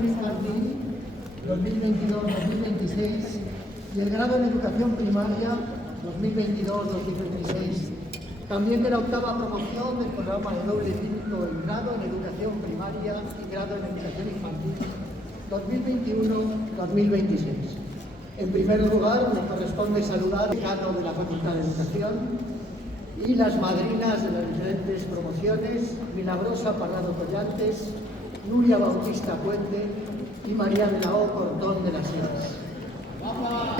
educación infantil 2022-2026 y el grado en educación primaria 2022-2026. También de la octava promoción del programa de doble dígito en grado en educación primaria y grado en educación infantil 2021-2026. En primer lugar, me corresponde saludar al decano de la Facultad de Educación y las madrinas de las diferentes promociones, Milagrosa Parrado Collantes, Nuria Bautista Puente y María de la O. Cortón de las Heras.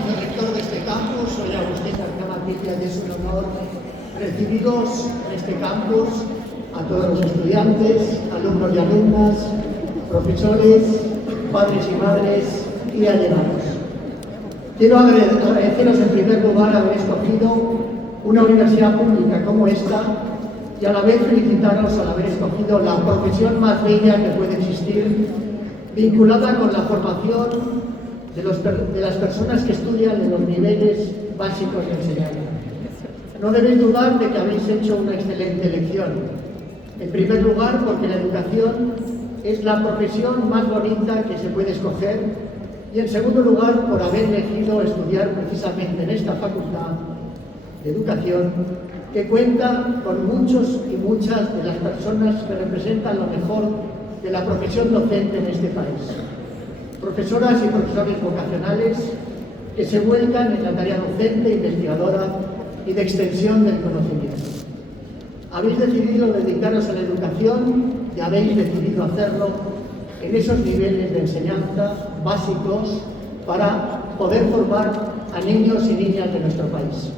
El rector de este campus, soy Agustín Arcana Pitia, y es un honor recibiros en este campus a todos los estudiantes, alumnos y alumnas, profesores, padres y madres y allegados. Quiero agradeceros en primer lugar haber escogido una universidad pública como esta y a la vez felicitaros al haber escogido la profesión más bella que puede existir, vinculada con la formación de las personas que estudian en los niveles básicos de enseñanza. No debéis dudar de que habéis hecho una excelente elección. En primer lugar, porque la educación es la profesión más bonita que se puede escoger, y en segundo lugar, por haber elegido estudiar precisamente en esta facultad de educación, que cuenta con muchos y muchas de las personas que representan lo mejor de la profesión docente en este país. Profesoras y profesores vocacionales que se vuelcan en la tarea docente, investigadora y de extensión del conocimiento. Habéis decidido dedicaros a la educación y habéis decidido hacerlo en esos niveles de enseñanza básicos para poder formar a niños y niñas de nuestro país.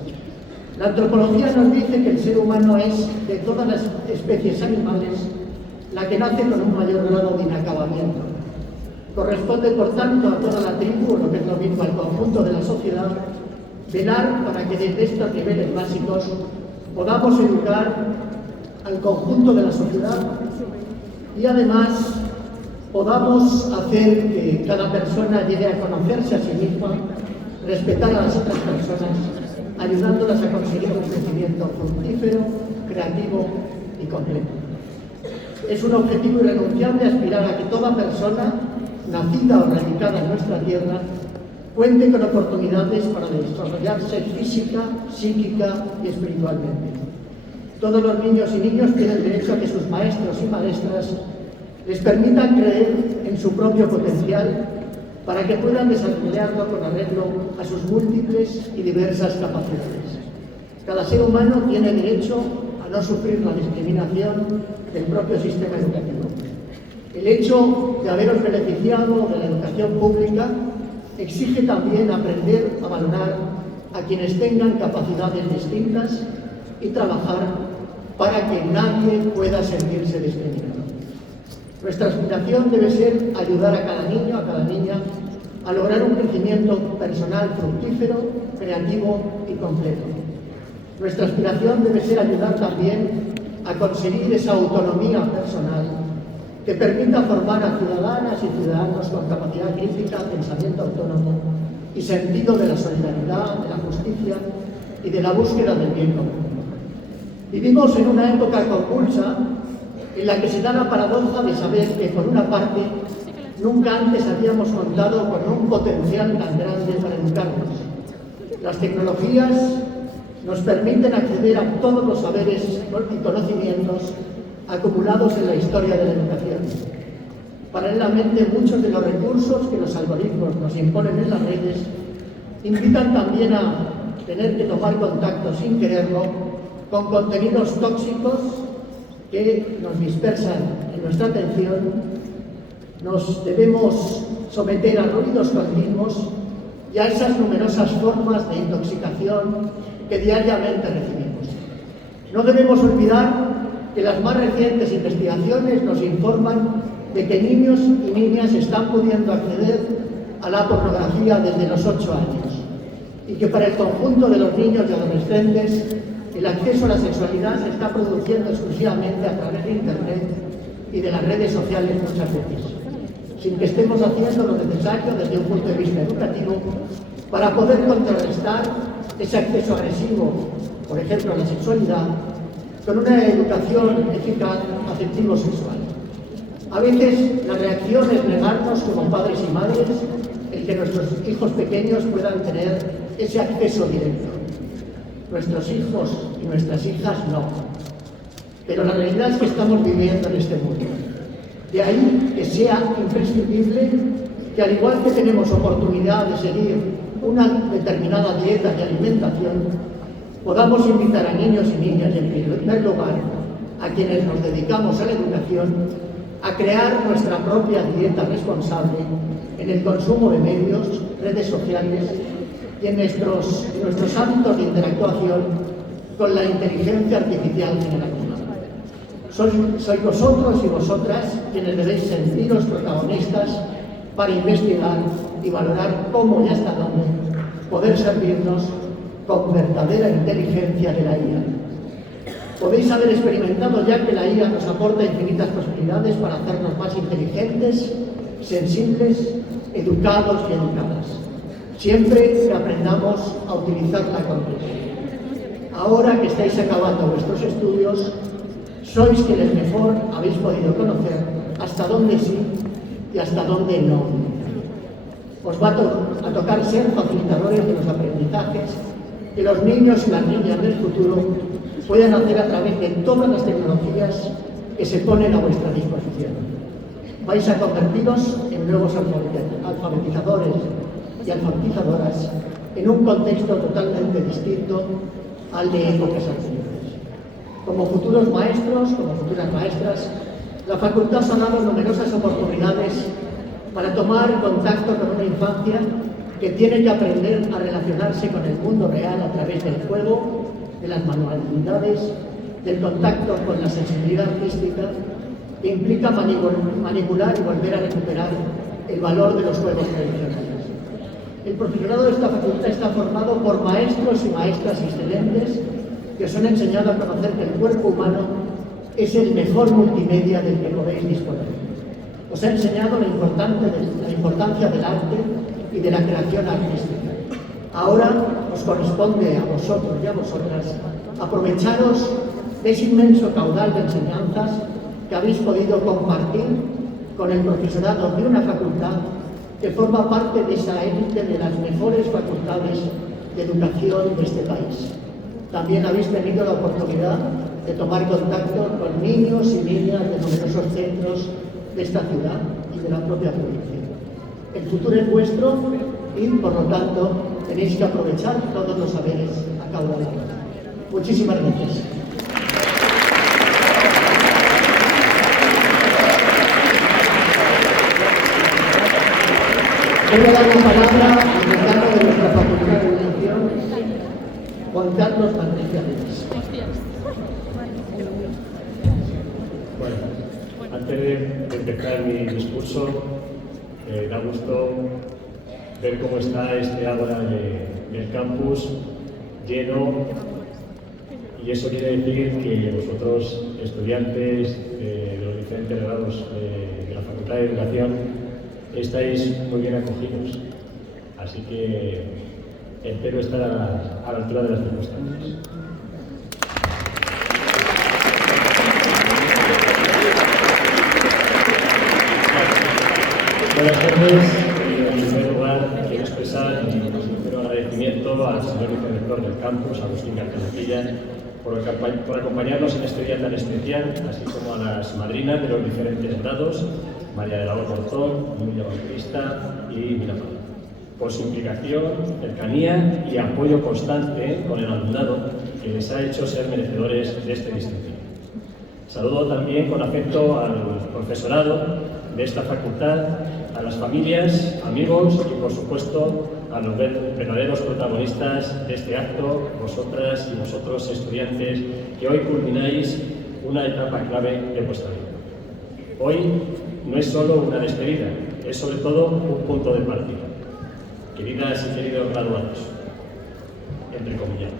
La antropología nos dice que el ser humano es, de todas las especies animales, la que nace con un mayor grado de inacabamiento. Corresponde, por tanto, a toda la tribu, o lo que es lo mismo, al conjunto de la sociedad, velar para que desde estos niveles básicos podamos educar al conjunto de la sociedad y además podamos hacer que cada persona llegue a conocerse a sí misma, respetar a las otras personas, ayudándolas a conseguir un crecimiento fructífero, creativo y completo. Es un objetivo irrenunciable aspirar a que toda persona, nacida o radicada en nuestra tierra, cuente con oportunidades para desarrollarse física, psíquica y espiritualmente. Todos los niños y niñas tienen derecho a que sus maestros y maestras les permitan creer en su propio potencial para que puedan desarrollarlo con arreglo a sus múltiples y diversas capacidades. Cada ser humano tiene derecho a no sufrir la discriminación del propio sistema educativo. El hecho de haberos beneficiado de la educación pública exige también aprender a valorar a quienes tengan capacidades distintas y trabajar para que nadie pueda sentirse discriminado. Nuestra aspiración debe ser ayudar a cada niño, a cada niña, a lograr un crecimiento personal fructífero, creativo y completo. Nuestra aspiración debe ser ayudar también a conseguir esa autonomía personal que permita formar a ciudadanas y ciudadanos con capacidad crítica, pensamiento autónomo y sentido de la solidaridad, de la justicia y de la búsqueda del bien común. Vivimos en una época convulsa en la que se da la paradoja de saber que, por una parte, nunca antes habíamos contado con un potencial tan grande para educarnos. Las tecnologías nos permiten acceder a todos los saberes y conocimientos acumulados en la historia de la educación. Paralelamente, muchos de los recursos que los algoritmos nos imponen en las redes invitan también a tener que tomar contacto sin quererlo con contenidos tóxicos que nos dispersan en nuestra atención. Nos debemos someter a ruidos continuos y a esas numerosas formas de intoxicación que diariamente recibimos. No debemos olvidar que las más recientes investigaciones nos informan de que niños y niñas están pudiendo acceder a la pornografía desde los 8 años y que para el conjunto de los niños y adolescentes el acceso a la sexualidad se está produciendo exclusivamente a través de Internet y de las redes sociales muchas veces, sin que estemos haciendo lo necesario desde un punto de vista educativo para poder contrarrestar ese acceso agresivo, por ejemplo, a la sexualidad, con una educación eficaz afectivo-sexual. A veces la reacción es negarnos como padres y madres el que nuestros hijos pequeños puedan tener ese acceso directo. Nuestros hijos y nuestras hijas no. Pero la realidad es que estamos viviendo en este mundo. De ahí que sea imprescindible que, al igual que tenemos oportunidad de seguir una determinada dieta de alimentación, podamos invitar a niños y niñas, y en primer lugar a quienes nos dedicamos a la educación, a crear nuestra propia dieta responsable en el consumo de medios, redes sociales y en nuestros ámbitos de interactuación con la inteligencia artificial generativa. Sois vosotros y vosotras quienes debéis sentiros protagonistas para investigar y valorar cómo y hasta dónde poder servirnos con verdadera inteligencia de la IA. Podéis haber experimentado ya que la IA nos aporta infinitas posibilidades para hacernos más inteligentes, sensibles, educados y educadas, siempre que aprendamos a utilizarla con cuidado. Ahora que estáis acabando vuestros estudios, sois quienes mejor habéis podido conocer hasta dónde sí y hasta dónde no. Os va a tocar ser facilitadores de los aprendizajes que los niños y las niñas del futuro puedan hacer a través de todas las tecnologías que se ponen a vuestra disposición. Vais a convertiros en nuevos alfabetizadores y alfabetizadoras en un contexto totalmente distinto al de épocas anteriores. Como futuros maestros, como futuras maestras, la Facultad os ha dado numerosas oportunidades para tomar contacto con una infancia que tiene que aprender a relacionarse con el mundo real a través del juego, de las manualidades, del contacto con la sensibilidad artística, que implica manipular y volver a recuperar el valor de los juegos tradicionales. El profesorado de esta facultad está formado por maestros y maestras excelentes que os han enseñado a conocer que el cuerpo humano es el mejor multimedia del que podéis disponer. Os ha enseñado la importancia del arte y de la creación artística. Ahora os corresponde a vosotros y a vosotras aprovecharos de ese inmenso caudal de enseñanzas que habéis podido compartir con el profesorado de una facultad que forma parte de esa élite de las mejores facultades de educación de este país. También habéis tenido la oportunidad de tomar contacto con niños y niñas de numerosos centros de esta ciudad y de la propia provincia. El futuro es vuestro y, por lo tanto, tenéis que aprovechar todos los saberes acaudalados. Muchísimas gracias. Voy a dar la palabra al decano de nuestra Facultad de Educación, Juan Carlos Martínez. Bueno, antes de empezar mi discurso, da gusto ver cómo está este ágora del campus lleno, y eso quiere decir que vosotros, estudiantes de los diferentes grados de la Facultad de Educación, estáis muy bien acogidos, así que espero estar a la altura de las circunstancias. Buenas tardes. En primer lugar, quiero expresar mi sincero agradecimiento al señor vicerrector del campus, Agustín García, por acompañarnos en este día tan especial, así como a las madrinas de los diferentes grados, María de la Voz Morzón, Emilia Bautista y Miraflor, por su implicación, cercanía y apoyo constante con el alumnado que les ha hecho ser merecedores de este distintivo. Saludo también con afecto al profesorado de esta facultad, a las familias, amigos y, por supuesto, a los verdaderos protagonistas de este acto, vosotras y vosotros, estudiantes, que hoy culmináis una etapa clave de vuestra vida. Hoy no es solo una despedida, es sobre todo un punto de partida. Queridas y queridos graduados, entre comillas,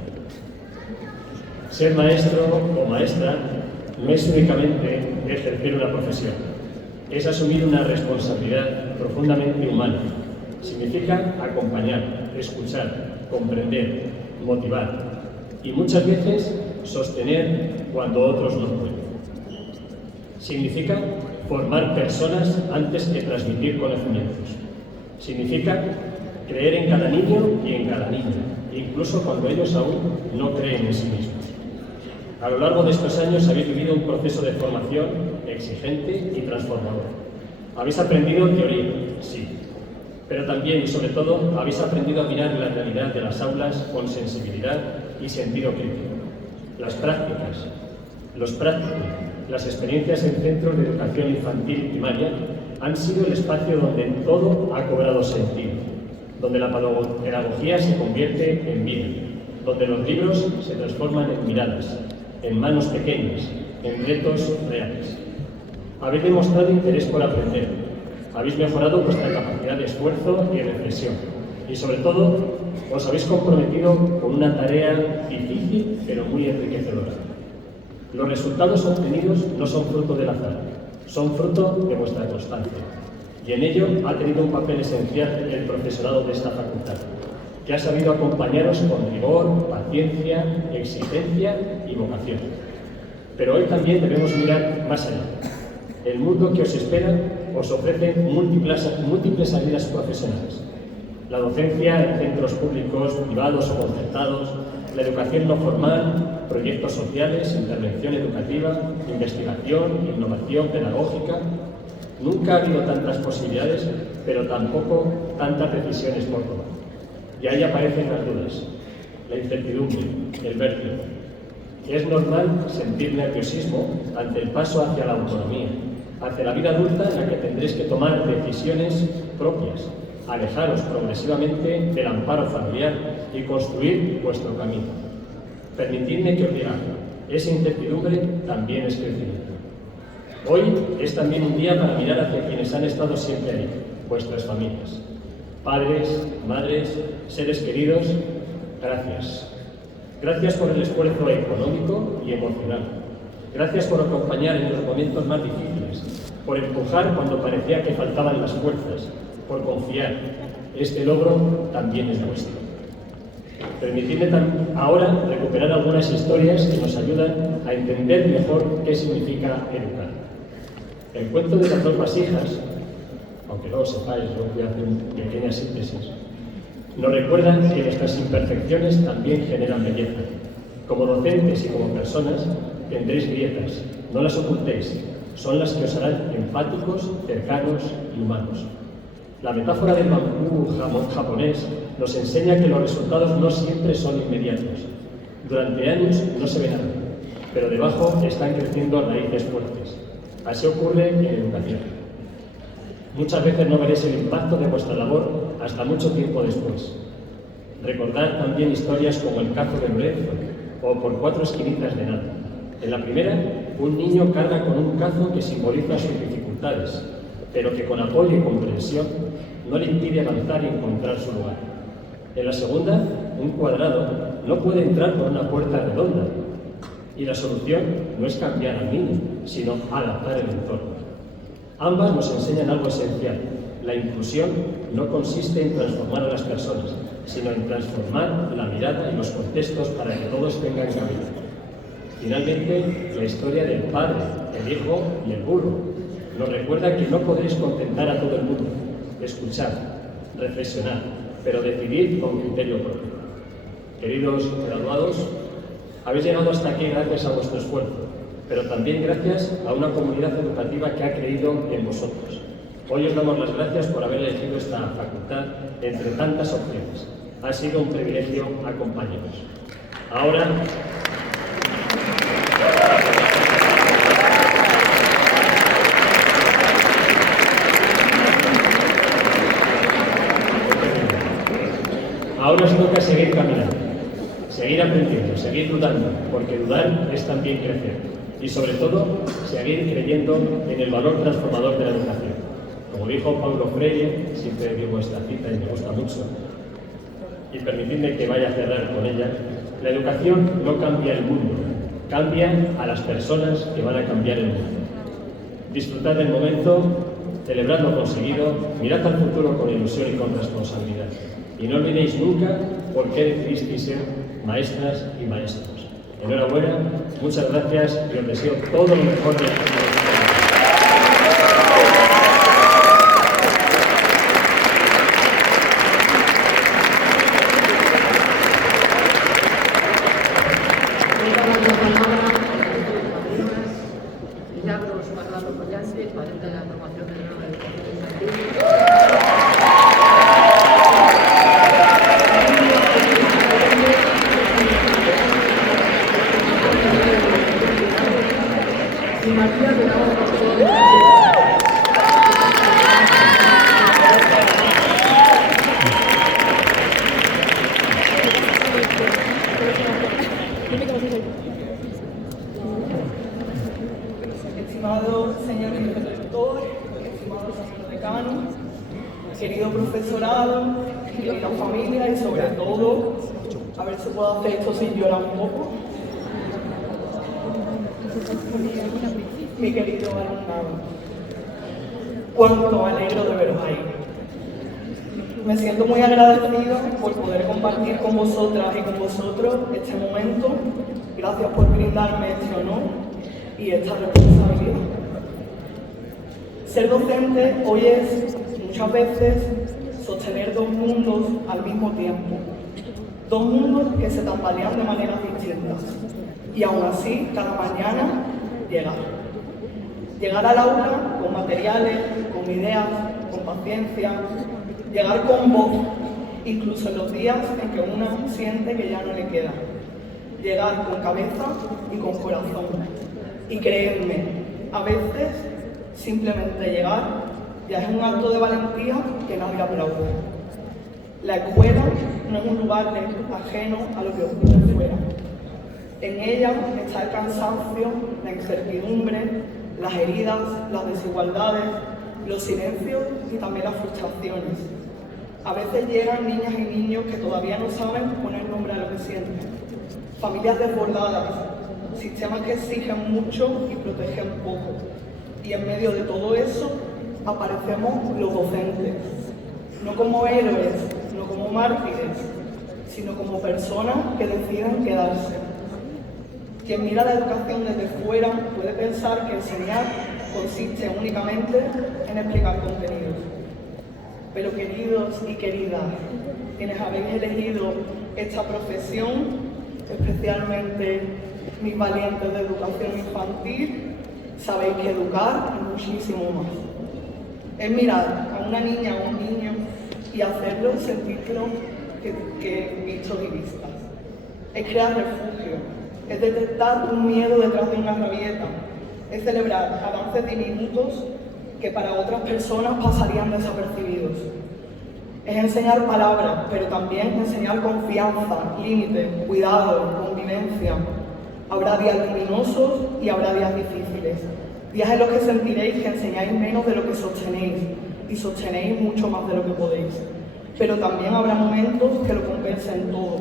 ser maestro o maestra no es únicamente ejercer una profesión, es asumir una responsabilidad profundamente humana. Significa acompañar, escuchar, comprender, motivar y muchas veces sostener cuando otros no pueden. Significa formar personas antes que transmitir conocimientos. Significa creer en cada niño y en cada niña, incluso cuando ellos aún no creen en sí mismos. A lo largo de estos años habéis vivido un proceso de formación exigente y transformador. Habéis aprendido teoría, sí, pero también y sobre todo habéis aprendido a mirar la realidad de las aulas con sensibilidad y sentido crítico. Las prácticas, los prácticos, las experiencias en centros de educación infantil y primaria han sido el espacio donde todo ha cobrado sentido, donde la pedagogía se convierte en vida, donde los libros se transforman en miradas, en manos pequeñas, en retos reales. Habéis demostrado interés por aprender, habéis mejorado vuestra capacidad de esfuerzo y reflexión, y sobre todo os habéis comprometido con una tarea difícil pero muy enriquecedora. Los resultados obtenidos no son fruto del azar, son fruto de vuestra constancia, y en ello ha tenido un papel esencial el profesorado de esta facultad, que ha sabido acompañaros con rigor, paciencia, exigencia y vocación. Pero hoy también debemos mirar más allá. El mundo que os espera os ofrece múltiples salidas profesionales. La docencia en centros públicos, privados o concertados, la educación no formal, proyectos sociales, intervención educativa, investigación, innovación pedagógica. Nunca ha habido tantas posibilidades, pero tampoco tantas decisiones por tomar. Y ahí aparecen las dudas, la incertidumbre, el vértigo. Es normal sentir nerviosismo ante el paso hacia la autonomía, hacia la vida adulta en la que tendréis que tomar decisiones propias, alejaros progresivamente del amparo familiar y construir vuestro camino. Permitidme que os diga, esa incertidumbre también es crecimiento. Hoy es también un día para mirar hacia quienes han estado siempre ahí, vuestras familias. Padres, madres, seres queridos, gracias. Gracias por el esfuerzo económico y emocional. Gracias por acompañar en los momentos más difíciles, por empujar cuando parecía que faltaban las fuerzas, por confiar. Este logro también es nuestro. Permitidme ahora recuperar algunas historias que nos ayudan a entender mejor qué significa educar. El cuento de las dos vasijas, aunque no lo sepáis, yo voy a hacer una pequeña síntesis, nos recuerda que nuestras imperfecciones también generan belleza. Como docentes y como personas tendréis grietas, no las ocultéis, son las que os harán empáticos, cercanos y humanos. La metáfora del bambú japonés nos enseña que los resultados no siempre son inmediatos. Durante años no se ve nada, pero debajo están creciendo raíces fuertes. Así ocurre en educación. Muchas veces no veréis el impacto de vuestra labor hasta mucho tiempo después. Recordad también historias como el caso de Lorenzo o por 4 esquinitas de nada. En la primera, un niño carga con un cazo que simboliza sus dificultades, pero que con apoyo y comprensión no le impide avanzar y encontrar su lugar. En la segunda, un cuadrado no puede entrar por una puerta redonda, y la solución no es cambiar al niño, sino adaptar el entorno. Ambas nos enseñan algo esencial. La inclusión no consiste en transformar a las personas, sino en transformar la mirada y los contextos para que todos tengan cabida. Finalmente, la historia del padre, el hijo y el burro nos recuerda que no podréis contentar a todo el mundo. Escuchar, reflexionar, pero decidir con criterio propio. Queridos graduados, habéis llegado hasta aquí gracias a vuestro esfuerzo, pero también gracias a una comunidad educativa que ha creído en vosotros. Hoy os damos las gracias por haber elegido esta facultad entre tantas opciones. Ha sido un privilegio acompañaros. Ahora, os toca seguir caminando, seguir aprendiendo, seguir dudando, porque dudar es también crecer. Y sobre todo, seguir creyendo en el valor transformador de la educación. Como dijo Paulo Freire, siempre digo esta cita y me gusta mucho, y permitidme que vaya a cerrar con ella, la educación no cambia el mundo, cambia a las personas que van a cambiar el mundo. Disfrutad del momento, celebrad lo conseguido, mirad al futuro con ilusión y con responsabilidad. Y no olvidéis nunca por qué decidisteis ser maestras y maestros. Enhorabuena, muchas gracias y os deseo todo lo mejor de la vida. Milagros Parrado Collante, padre de la promoción del grado de educación infantil. Y Matías de la Estimado señor vicerrector, estimado señor decano, querido profesorado, querida familia y sobre todo, a ver si puedo hacer esto sin llorar un poco. Mi querido alumnado, cuánto me alegro de veros ahí. Me siento muy agradecido por poder compartir con vosotras y con vosotros este momento. Gracias por brindarme este honor y esta responsabilidad. Ser docente hoy es muchas veces sostener dos mundos al mismo tiempo. Dos mundos que se tambalean de maneras distintas. Y aún así, cada mañana, llegar. Llegar al aula con materiales, con ideas, con paciencia. Llegar con voz, incluso en los días en que una siente que ya no le queda. Llegar con cabeza y con corazón. Y creedme, a veces simplemente llegar ya es un acto de valentía que nadie aplaude. La escuela no es un lugar ajeno a lo que ocurre fuera. En ella está el cansancio, la incertidumbre, las heridas, las desigualdades, los silencios y también las frustraciones. A veces llegan niñas y niños que todavía no saben poner nombre a lo que sienten. Familias desbordadas, sistemas que exigen mucho y protegen poco. Y en medio de todo eso aparecemos los docentes, no como héroes, no como mártires, sino como personas que deciden quedarse. Quien mira la educación desde fuera puede pensar que enseñar consiste únicamente en explicar contenidos. Pero queridos y queridas, quienes habéis elegido esta profesión, especialmente mis valientes de educación infantil, sabéis que educar es muchísimo más. Es mirar a una niña o un niño y hacerlo sentirlo que vistos y vistas. Es crear refugio, es detectar un miedo detrás de una rabieta, es celebrar avances diminutos que para otras personas pasarían desapercibidos. Es enseñar palabras, pero también enseñar confianza, límites, cuidado, convivencia. Habrá días luminosos y habrá días difíciles. Días en los que sentiréis que enseñáis menos de lo que sostenéis y sostenéis mucho más de lo que podéis. Pero también habrá momentos que lo compensen todo.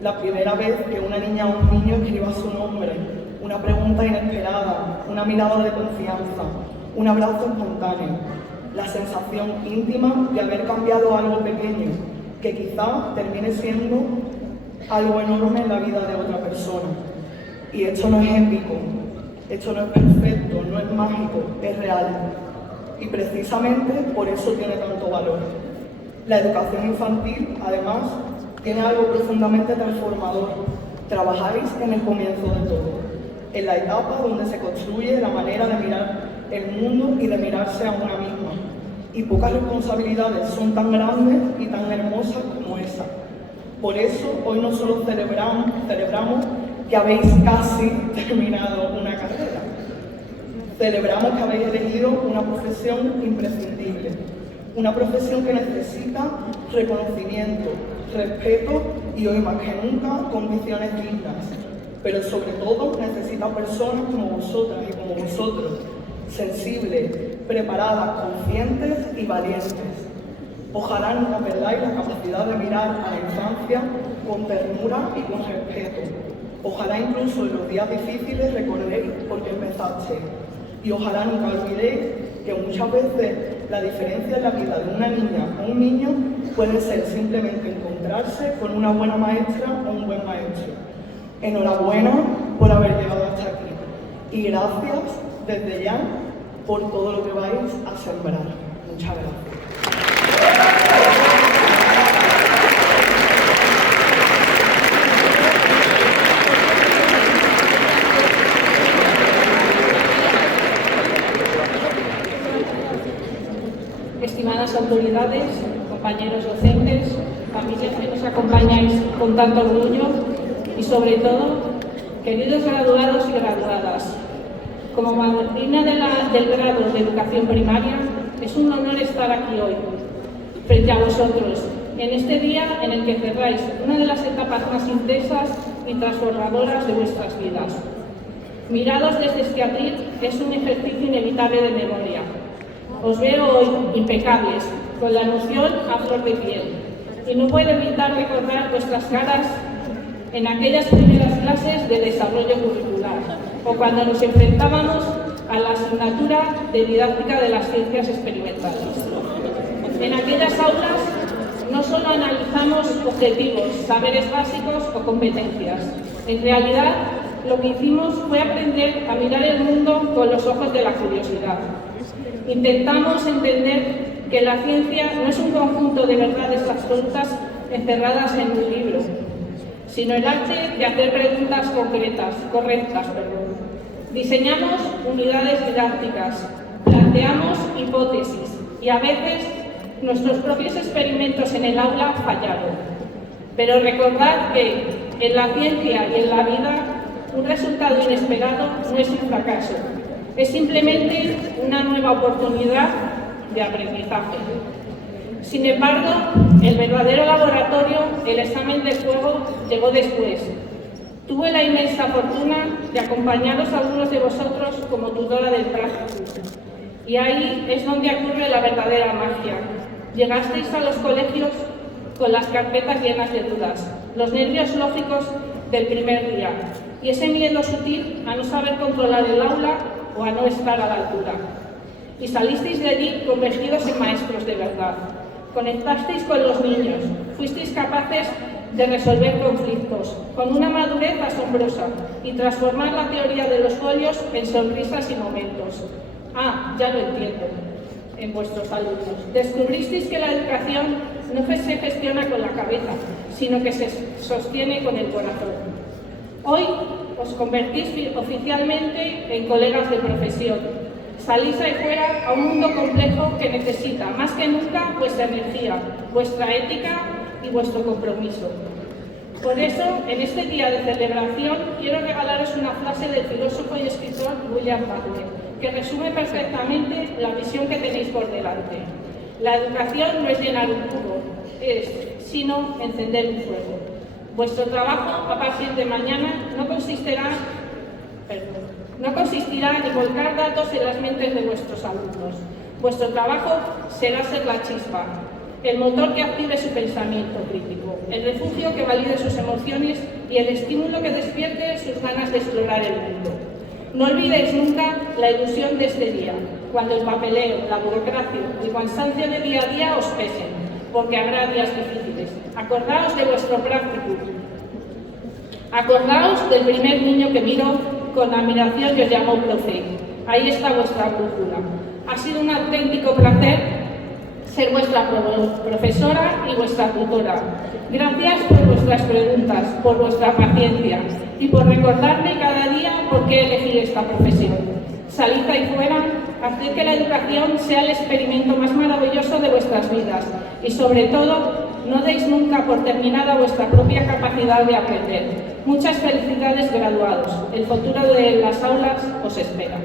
La primera vez que una niña o un niño escriba su nombre, una pregunta inesperada, una mirada de confianza, un abrazo espontáneo, la sensación íntima de haber cambiado algo pequeño, que quizá termine siendo algo enorme en la vida de otra persona. Y esto no es épico, esto no es perfecto, no es mágico, es real. Y precisamente por eso tiene tanto valor. La educación infantil, además, tiene algo profundamente transformador. Trabajáis en el comienzo de todo, en la etapa donde se construye la manera de mirar el mundo y de mirarse a una misma. Y pocas responsabilidades son tan grandes y tan hermosas como esa. Por eso hoy no solo celebramos que habéis casi terminado una carrera. Celebramos que habéis elegido una profesión imprescindible, una profesión que necesita reconocimiento, respeto y hoy más que nunca condiciones dignas. Pero sobre todo necesita personas como vosotras y como vosotros, sensibles, preparadas, conscientes y valientes. Ojalá no perdáis la capacidad de mirar a la infancia con ternura y con respeto. Ojalá incluso en los días difíciles recordéis por qué empezasteis. Y ojalá nunca olvidéis que muchas veces la diferencia en la vida de una niña o un niño puede ser simplemente encontrarse con una buena maestra o un buen maestro. Enhorabuena por haber llegado hasta aquí. Y gracias desde ya por todo lo que vais a sembrar. Muchas gracias. autoridades, compañeros docentes, familias que nos acompañáis con tanto orgullo y sobre todo, queridos graduados y graduadas. Como madrina del grado de Educación Primaria, es un honor estar aquí hoy, frente a vosotros, en este día en el que cerráis una de las etapas más intensas y transformadoras de vuestras vidas. Mirados desde este atril es un ejercicio inevitable de memoria. Os veo hoy impecables, con la emoción a flor de piel, y no puedo evitar recordar vuestras caras en aquellas primeras clases de desarrollo curricular o cuando nos enfrentábamos a la asignatura de didáctica de las ciencias experimentales. En aquellas aulas no solo analizamos objetivos, saberes básicos o competencias. En realidad, lo que hicimos fue aprender a mirar el mundo con los ojos de la curiosidad. Intentamos entender que la ciencia no es un conjunto de verdades absolutas encerradas en un libro, sino el arte de hacer preguntas correctas. Diseñamos unidades didácticas, planteamos hipótesis y a veces nuestros propios experimentos en el aula fallaron. Pero recordad que en la ciencia y en la vida un resultado inesperado no es un fracaso, es simplemente una nueva oportunidad de aprendizaje. Sin embargo, el verdadero laboratorio, el examen de fuego, llegó después. Tuve la inmensa fortuna de acompañaros a algunos de vosotros como tutora del práctico. Y ahí es donde ocurre la verdadera magia. Llegasteis a los colegios con las carpetas llenas de dudas, los nervios lógicos del primer día y ese miedo sutil a no saber controlar el aula o a no estar a la altura. Y salisteis de allí convertidos en maestros de verdad. Conectasteis con los niños, fuisteis capaces de resolver conflictos con una madurez asombrosa y transformar la teoría de los folios en sonrisas y momentos. Ah, ya lo entiendo, en vuestros alumnos. Descubristeis que la educación no se gestiona con la cabeza, sino que se sostiene con el corazón. Hoy os convertís oficialmente en colegas de profesión. Salís ahí fuera a un mundo complejo que necesita más que nunca vuestra energía, vuestra ética y vuestro compromiso. Por eso, en este día de celebración, quiero regalaros una frase del filósofo y escritor William Butler, que resume perfectamente la visión que tenéis por delante. La educación no es llenar un cubo, sino encender un fuego. Vuestro trabajo a partir de mañana no consistirá en volcar datos en las mentes de vuestros alumnos. Vuestro trabajo será ser la chispa, el motor que active su pensamiento crítico, el refugio que valide sus emociones y el estímulo que despierte sus ganas de explorar el mundo. No olvidéis nunca la ilusión de este día, cuando el papeleo, la burocracia y el cansancio de día a día os pesen, porque habrá días difíciles. Acordaos de vuestro práctico. Acordaos del primer niño que miró con admiración y os llamó profe. Ahí está vuestra brújula. Ha sido un auténtico placer ser vuestra profesora y vuestra tutora. Gracias por vuestras preguntas, por vuestra paciencia y por recordarme cada día por qué elegí esta profesión. Salid ahí fuera, haced que la educación sea el experimento más maravilloso de vuestras vidas y, sobre todo, no deis nunca por terminada vuestra propia capacidad de aprender. Muchas felicidades, graduados. El futuro de las aulas os espera.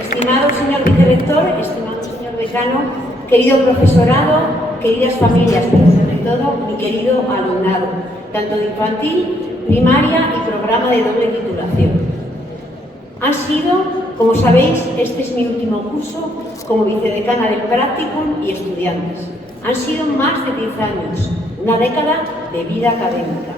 Estimado señor vicerrector, estimado señor decano, querido profesorado, queridas familias, pero sobre todo mi querido alumnado, tanto de infantil, primaria y programa de doble titulación. Han sido, como sabéis, este es mi último curso como vicedecana del Practicum y estudiantes. Han sido más de 10 años, una década de vida académica,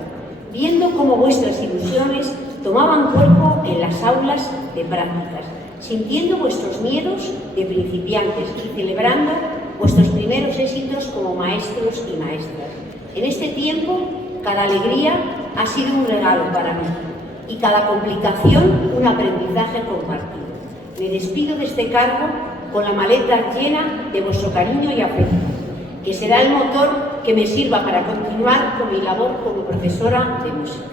viendo cómo vuestras ilusiones tomaban cuerpo en las aulas de prácticas, sintiendo vuestros miedos de principiantes y celebrando vuestros primeros éxitos como maestros y maestras. En este tiempo, cada alegría ha sido un regalo para mí y cada complicación un aprendizaje compartido. Me despido de este cargo con la maleta llena de vuestro cariño y afecto, que será el motor que me sirva para continuar con mi labor como profesora de música.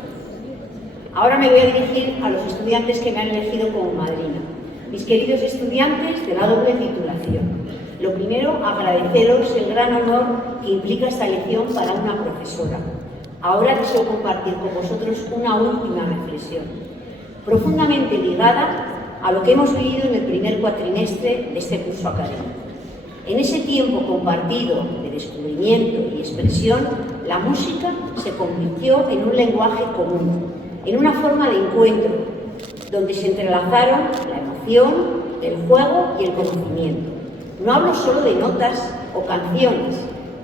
Ahora me voy a dirigir a los estudiantes que me han elegido como madrina. Mis queridos estudiantes de la doble titulación, lo primero, agradeceros el gran honor que implica esta elección para una profesora. Ahora deseo compartir con vosotros una última reflexión, profundamente ligada a lo que hemos vivido en el primer cuatrimestre de este curso académico. En ese tiempo compartido de descubrimiento y expresión, la música se convirtió en un lenguaje común, en una forma de encuentro, donde se entrelazaron la emoción, el juego y el conocimiento. No hablo solo de notas o canciones,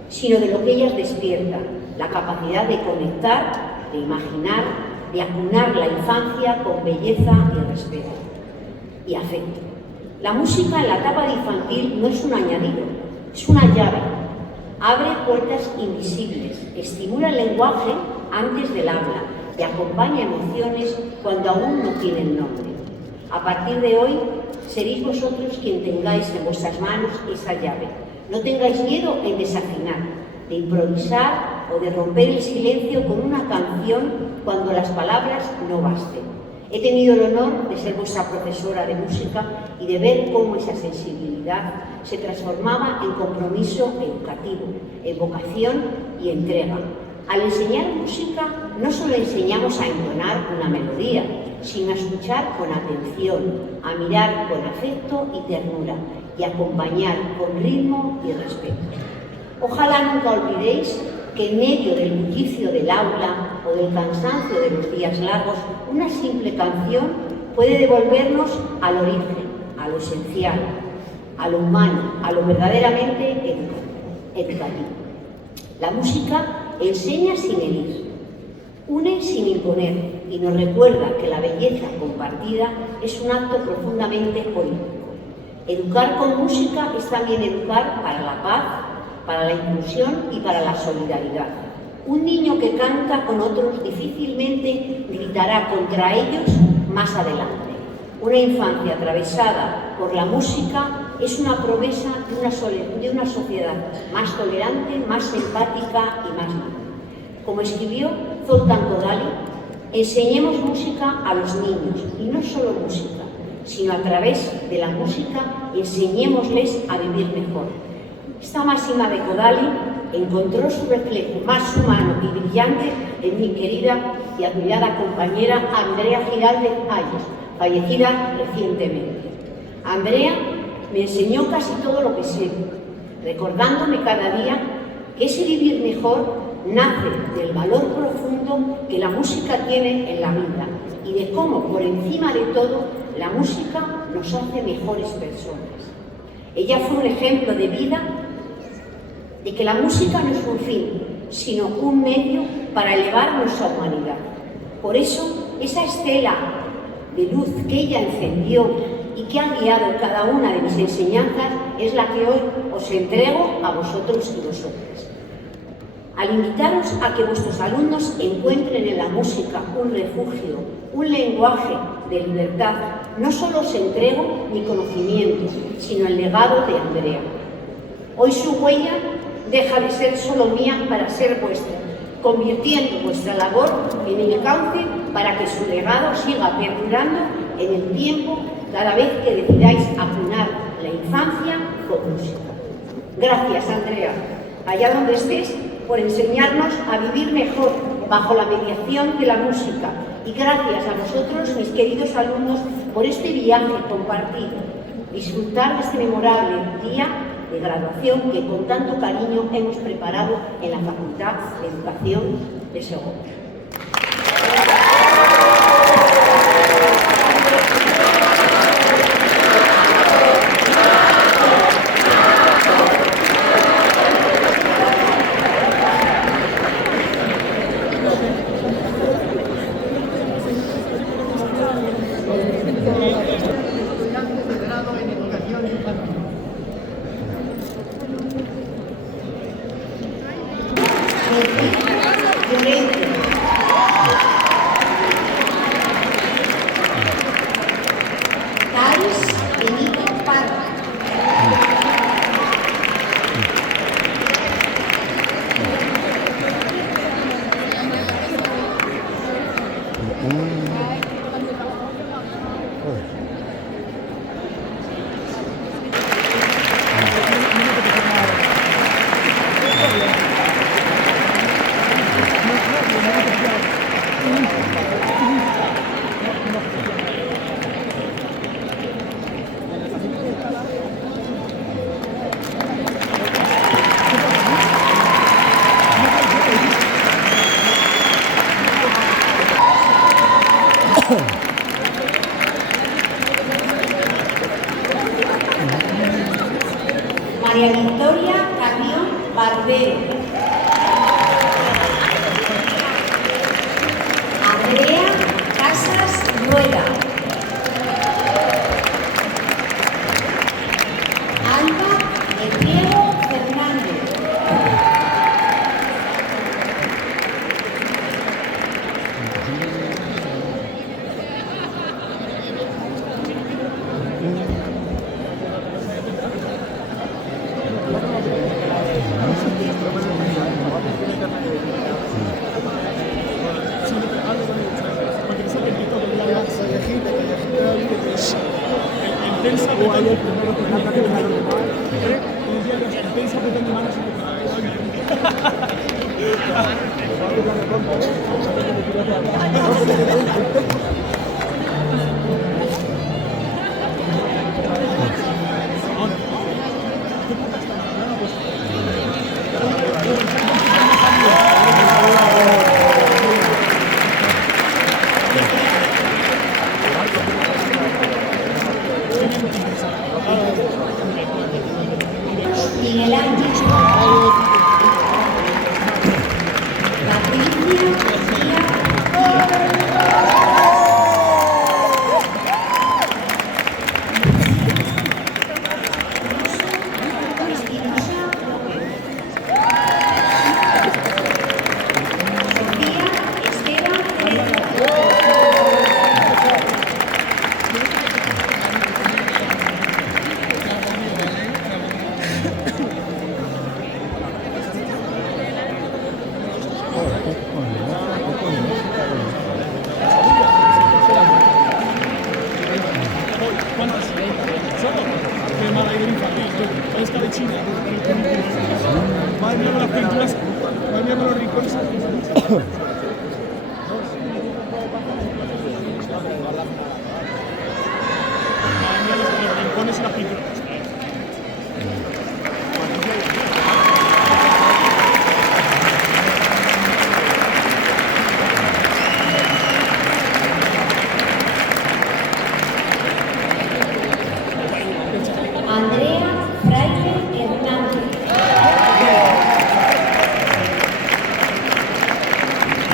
sino de lo que ellas despiertan, la capacidad de conectar, de imaginar, de acunar la infancia con belleza y respeto y afecto. La música en la etapa de infantil no es un añadido, es una llave. Abre puertas invisibles, estimula el lenguaje antes del habla y acompaña emociones cuando aún no tienen nombre. A partir de hoy, seréis vosotros quien tengáis en vuestras manos esa llave. No tengáis miedo en desafinar, de improvisar o de romper el silencio con una canción cuando las palabras no basten. He tenido el honor de ser vuestra profesora de música y de ver cómo esa sensibilidad se transformaba en compromiso educativo, en vocación y entrega. Al enseñar música no solo enseñamos a entonar una melodía, sino a escuchar con atención, a mirar con afecto y ternura y acompañar con ritmo y respeto. Ojalá nunca olvidéis que en medio del bullicio del aula o del cansancio de los días largos, una simple canción puede devolvernos al origen, a lo esencial, a lo humano, a lo verdaderamente educativo. La música enseña sin herir, une sin imponer y nos recuerda que la belleza compartida es un acto profundamente político. Educar con música es también educar para la paz, para la inclusión y para la solidaridad. Un niño que canta con otros difícilmente gritará contra ellos más adelante. Una infancia atravesada por la música es una promesa de una sociedad más tolerante, más empática y más libre. Como escribió Zoltán Kodály, enseñemos música a los niños, y no solo música, sino a través de la música enseñémosles a vivir mejor. Esta máxima de Kodály encontró su reflejo más humano y brillante en mi querida y admirada compañera Andrea Giraldez Ayos, fallecida recientemente. Andrea me enseñó casi todo lo que sé, recordándome cada día que ese vivir mejor nace del valor profundo que la música tiene en la vida y de cómo, por encima de todo, la música nos hace mejores personas. Ella fue un ejemplo de vida, de que la música no es un fin, sino un medio para elevar nuestra humanidad. Por eso, esa estela de luz que ella encendió y que ha guiado cada una de mis enseñanzas es la que hoy os entrego a vosotros y vosotras. Al invitaros a que vuestros alumnos encuentren en la música un refugio, un lenguaje de libertad, no solo os entrego mi conocimiento, sino el legado de Andrea. Hoy su huella deja de ser solo mía para ser vuestra, convirtiendo vuestra labor en el cauce para que su legado siga perdurando en el tiempo cada vez que decidáis acunar la infancia con música. Gracias, Andrea, allá donde estés, por enseñarnos a vivir mejor bajo la mediación de la música, y gracias a vosotros, mis queridos alumnos, por este viaje compartido. Disfrutar de este memorable día de graduación que con tanto cariño hemos preparado en la Facultad de Educación de Segovia. Estudiantes de grado en Educación Infantil. Barbero. Andrea Casas Rueda. Alba de Diego Fernández. Miguel Ángel. Andrea Fraile Hernández.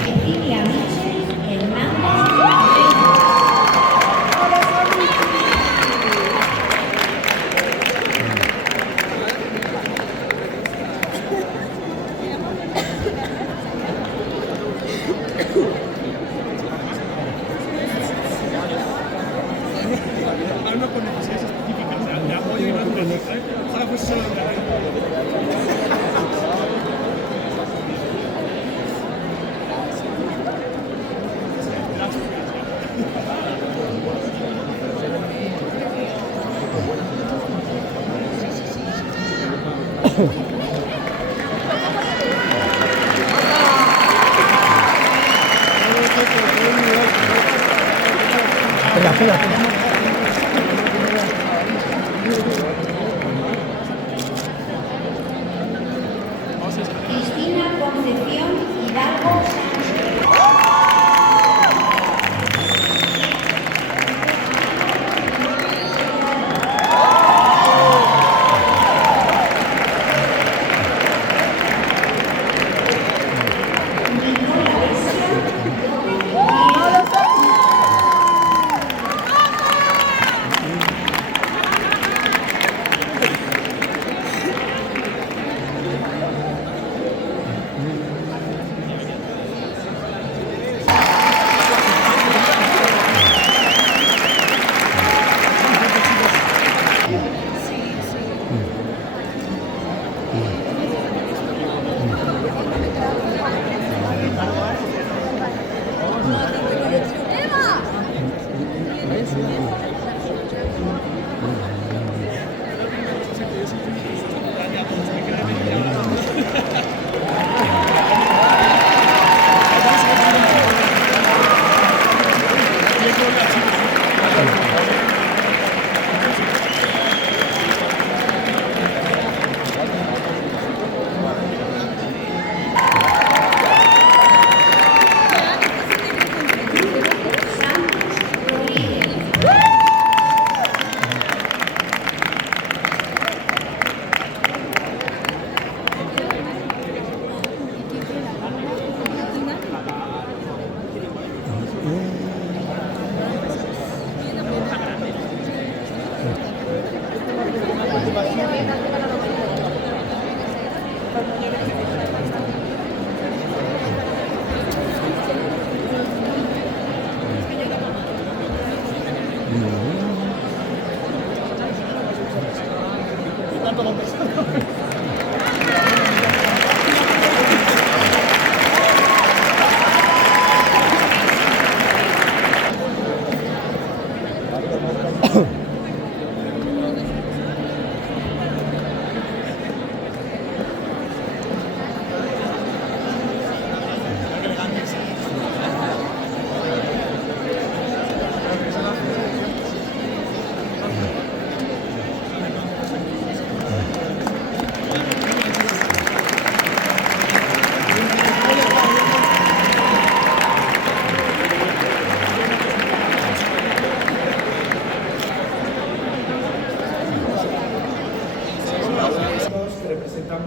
Cecilia Michel Hernández. Cristina Concepción Hidalgo Sánchez. Nicola Bessia López.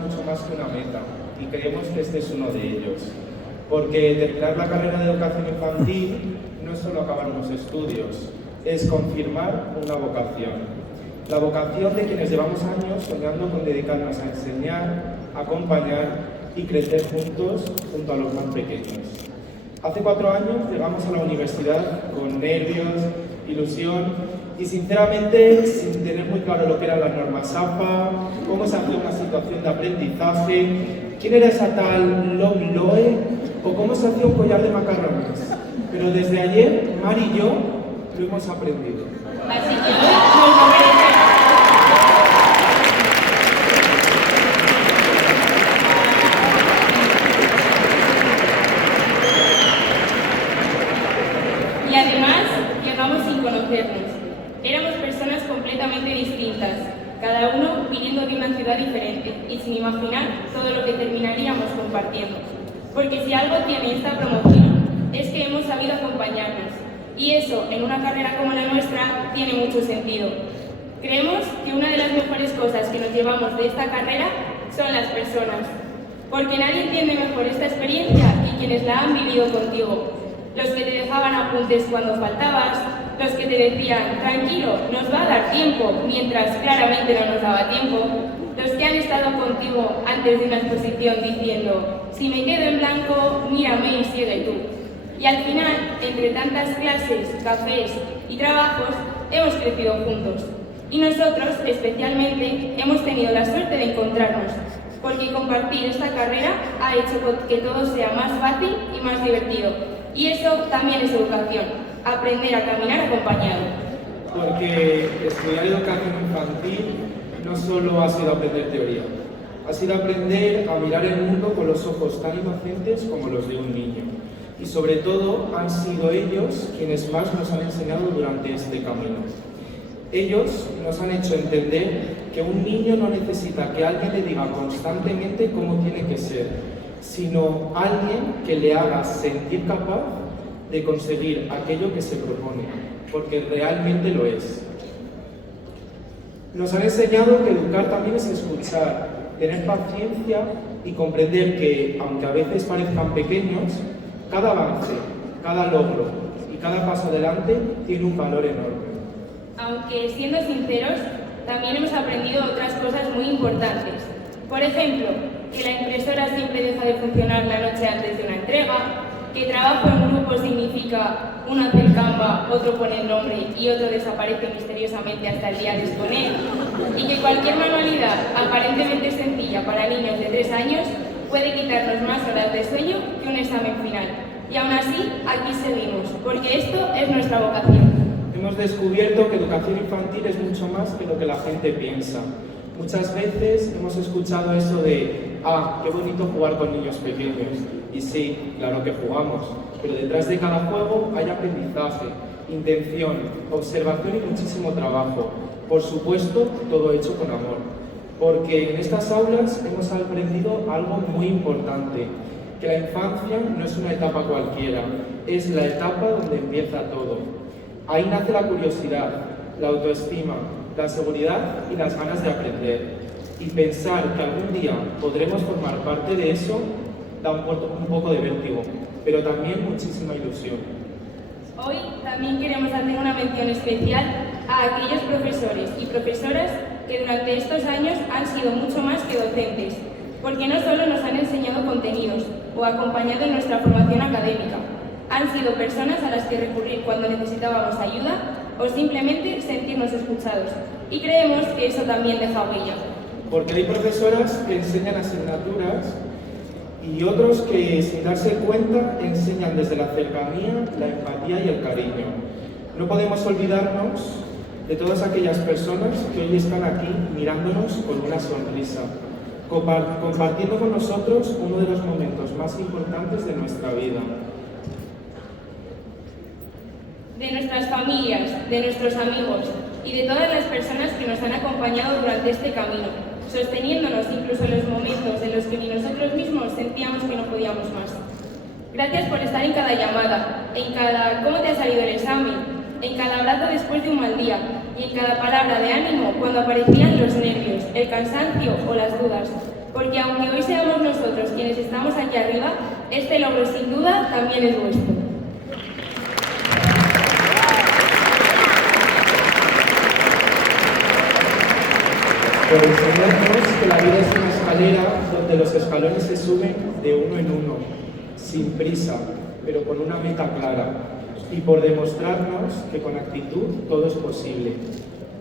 mucho más que una meta, y creemos que este es uno de ellos. Porque terminar la carrera de educación infantil no es solo acabar unos estudios, es confirmar una vocación. La vocación de quienes llevamos años soñando con dedicarnos a enseñar, acompañar y crecer juntos junto a los más pequeños. Hace 4 años llegamos a la universidad con nervios, ilusión y sinceramente sin tener muy claro lo que eran las normas APA, cómo se hacía una situación de aprendizaje, quién era esa tal Loe o cómo se hacía un collar de macarrones. Pero desde ayer, Mar y yo lo hemos aprendido. Así que hoy nos lo merecemos. Y además, llegamos sin conocernos. Éramos personas completamente distintas, cada uno viniendo de una ciudad diferente y sin imaginar todo lo que terminaríamos compartiendo. Porque si algo tiene esta promoción es que hemos sabido acompañarnos. Y eso, en una carrera como la nuestra, tiene mucho sentido. Creemos que una de las mejores cosas que nos llevamos de esta carrera son las personas. Porque nadie entiende mejor esta experiencia que quienes la han vivido contigo. Los que te dejaban apuntes cuando faltabas, los que te decían, tranquilo, nos va a dar tiempo, mientras claramente no nos daba tiempo, los que han estado contigo antes de una exposición diciendo, si me quedo en blanco, mírame y sigue tú. Y al final, entre tantas clases, cafés y trabajos, hemos crecido juntos. Y nosotros, especialmente, hemos tenido la suerte de encontrarnos, porque compartir esta carrera ha hecho que todo sea más fácil y más divertido. Y eso también es educación, aprender a caminar acompañado. Porque estudiar educación infantil no solo ha sido aprender teoría, ha sido aprender a mirar el mundo con los ojos tan inocentes como los de un niño. Y sobre todo han sido ellos quienes más nos han enseñado durante este camino. Ellos nos han hecho entender que un niño no necesita que alguien le diga constantemente cómo tiene que ser, sino alguien que le haga sentir capaz de conseguir aquello que se propone, porque realmente lo es. Nos han enseñado que educar también es escuchar, tener paciencia y comprender que, aunque a veces parezcan pequeños, cada avance, cada logro y cada paso adelante tiene un valor enorme. Aunque, siendo sinceros, también hemos aprendido otras cosas muy importantes. Por ejemplo, que la impresora siempre deja de funcionar la noche antes de una entrega, que trabajo en grupo significa uno hace el Canva, otro pone el nombre y otro desaparece misteriosamente hasta el día de exponer, y que cualquier manualidad aparentemente sencilla para niños de 3 años puede quitarnos más horas de sueño que un examen final. Y aún así, aquí seguimos, porque esto es nuestra vocación. Hemos descubierto que educación infantil es mucho más que lo que la gente piensa. Muchas veces hemos escuchado eso de qué bonito jugar con niños pequeños. Y sí, claro que jugamos, pero detrás de cada juego hay aprendizaje, intención, observación y muchísimo trabajo. Por supuesto, todo hecho con amor. Porque en estas aulas hemos aprendido algo muy importante, que la infancia no es una etapa cualquiera, es la etapa donde empieza todo. Ahí nace la curiosidad, la autoestima, la seguridad y las ganas de aprender. Y pensar que algún día podremos formar parte de eso da un poco de vértigo, pero también muchísima ilusión. Hoy también queremos hacer una mención especial a aquellos profesores y profesoras que durante estos años han sido mucho más que docentes, porque no solo nos han enseñado contenidos o acompañado en nuestra formación académica, han sido personas a las que recurrir cuando necesitábamos ayuda o simplemente sentirnos escuchados. Y creemos que eso también deja huella. Porque hay profesoras que enseñan asignaturas y otros que, sin darse cuenta, enseñan desde la cercanía, la empatía y el cariño. No podemos olvidarnos de todas aquellas personas que hoy están aquí mirándonos con una sonrisa, compartiendo con nosotros uno de los momentos más importantes de nuestra vida. De nuestras familias, de nuestros amigos y de todas las personas que nos han acompañado durante este camino, sosteniéndonos incluso en los momentos en los que ni nosotros mismos sentíamos que no podíamos más. Gracias por estar en cada llamada, en cada cómo te ha salido el examen, en cada abrazo después de un mal día y en cada palabra de ánimo cuando aparecían los nervios, el cansancio o las dudas, porque estamos aquí arriba, este logro sin duda también es vuestro. Por enseñarnos que la vida es una escalera donde los escalones se suben de uno en uno, sin prisa, pero con una meta clara, y por demostrarnos que con actitud todo es posible.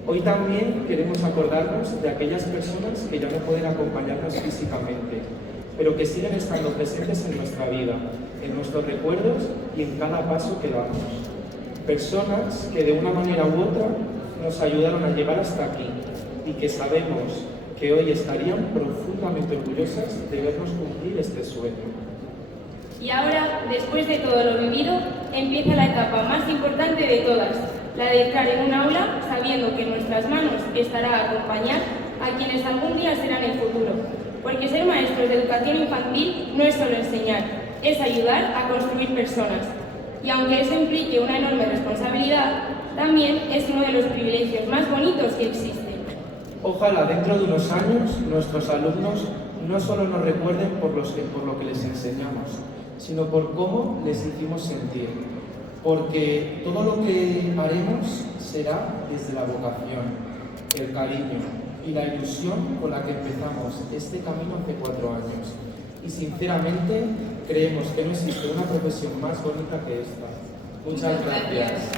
Hoy también queremos acordarnos de aquellas personas que ya no pueden acompañarnos físicamente, pero que siguen estando presentes en nuestra vida, en nuestros recuerdos y en cada paso que damos. Personas que de una manera u otra nos ayudaron a llegar hasta aquí y que sabemos que hoy estarían profundamente orgullosas de vernos cumplir este sueño. Y ahora, después de todo lo vivido, empieza la etapa más importante de todas, la de entrar en un aula sabiendo que en nuestras manos estará acompañar a quienes algún día serán el futuro. Porque ser maestros de educación infantil no es solo enseñar, es ayudar a construir personas. Y aunque eso implique una enorme responsabilidad, también es uno de los privilegios más bonitos que existen. Ojalá dentro de unos años nuestros alumnos no solo nos recuerden por lo que les enseñamos, sino por cómo les hicimos sentir. Porque todo lo que haremos será desde la vocación, el cariño y la ilusión con la que empezamos este camino hace 4 años. Y sinceramente creemos que no existe una profesión más bonita que esta. Muchas gracias.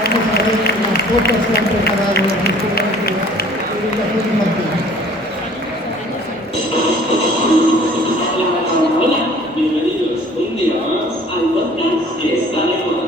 Vamos a ver las fotos que han preparado las escuelas de educación infantil. Hola, bienvenidos un día más al podcast que está de moda.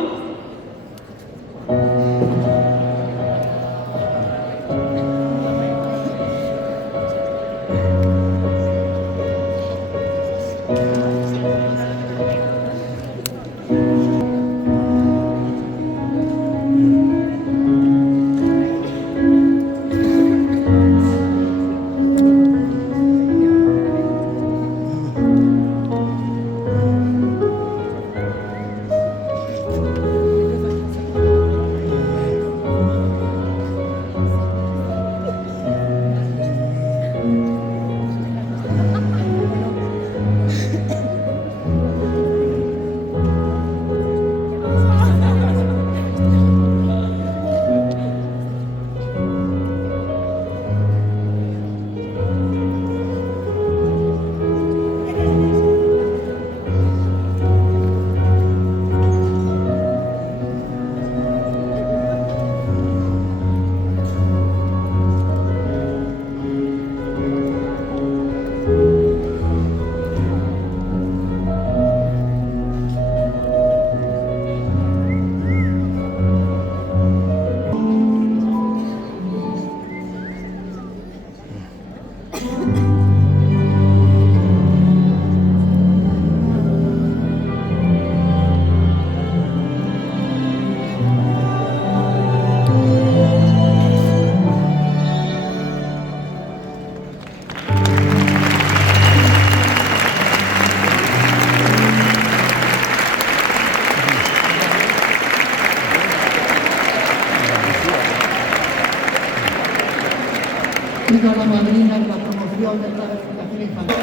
Pido a la madrina en la promoción de la educación infantil.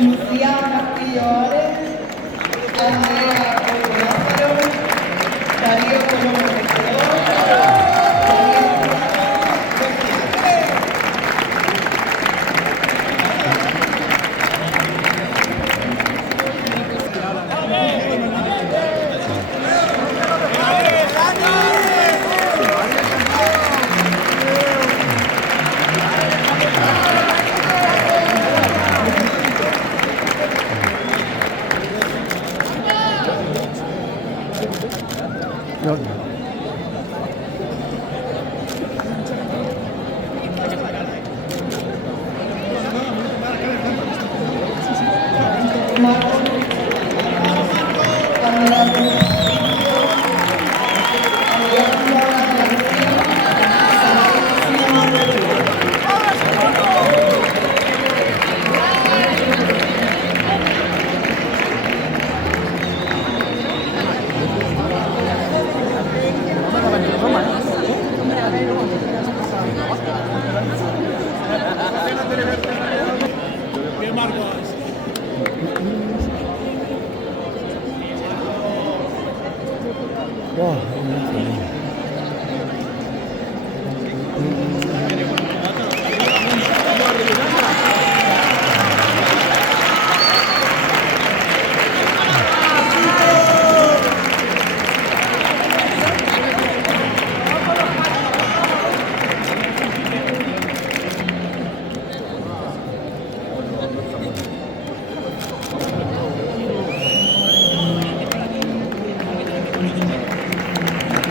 Lucía Castillo Ares, Andrea Lázaro, Darío Colombo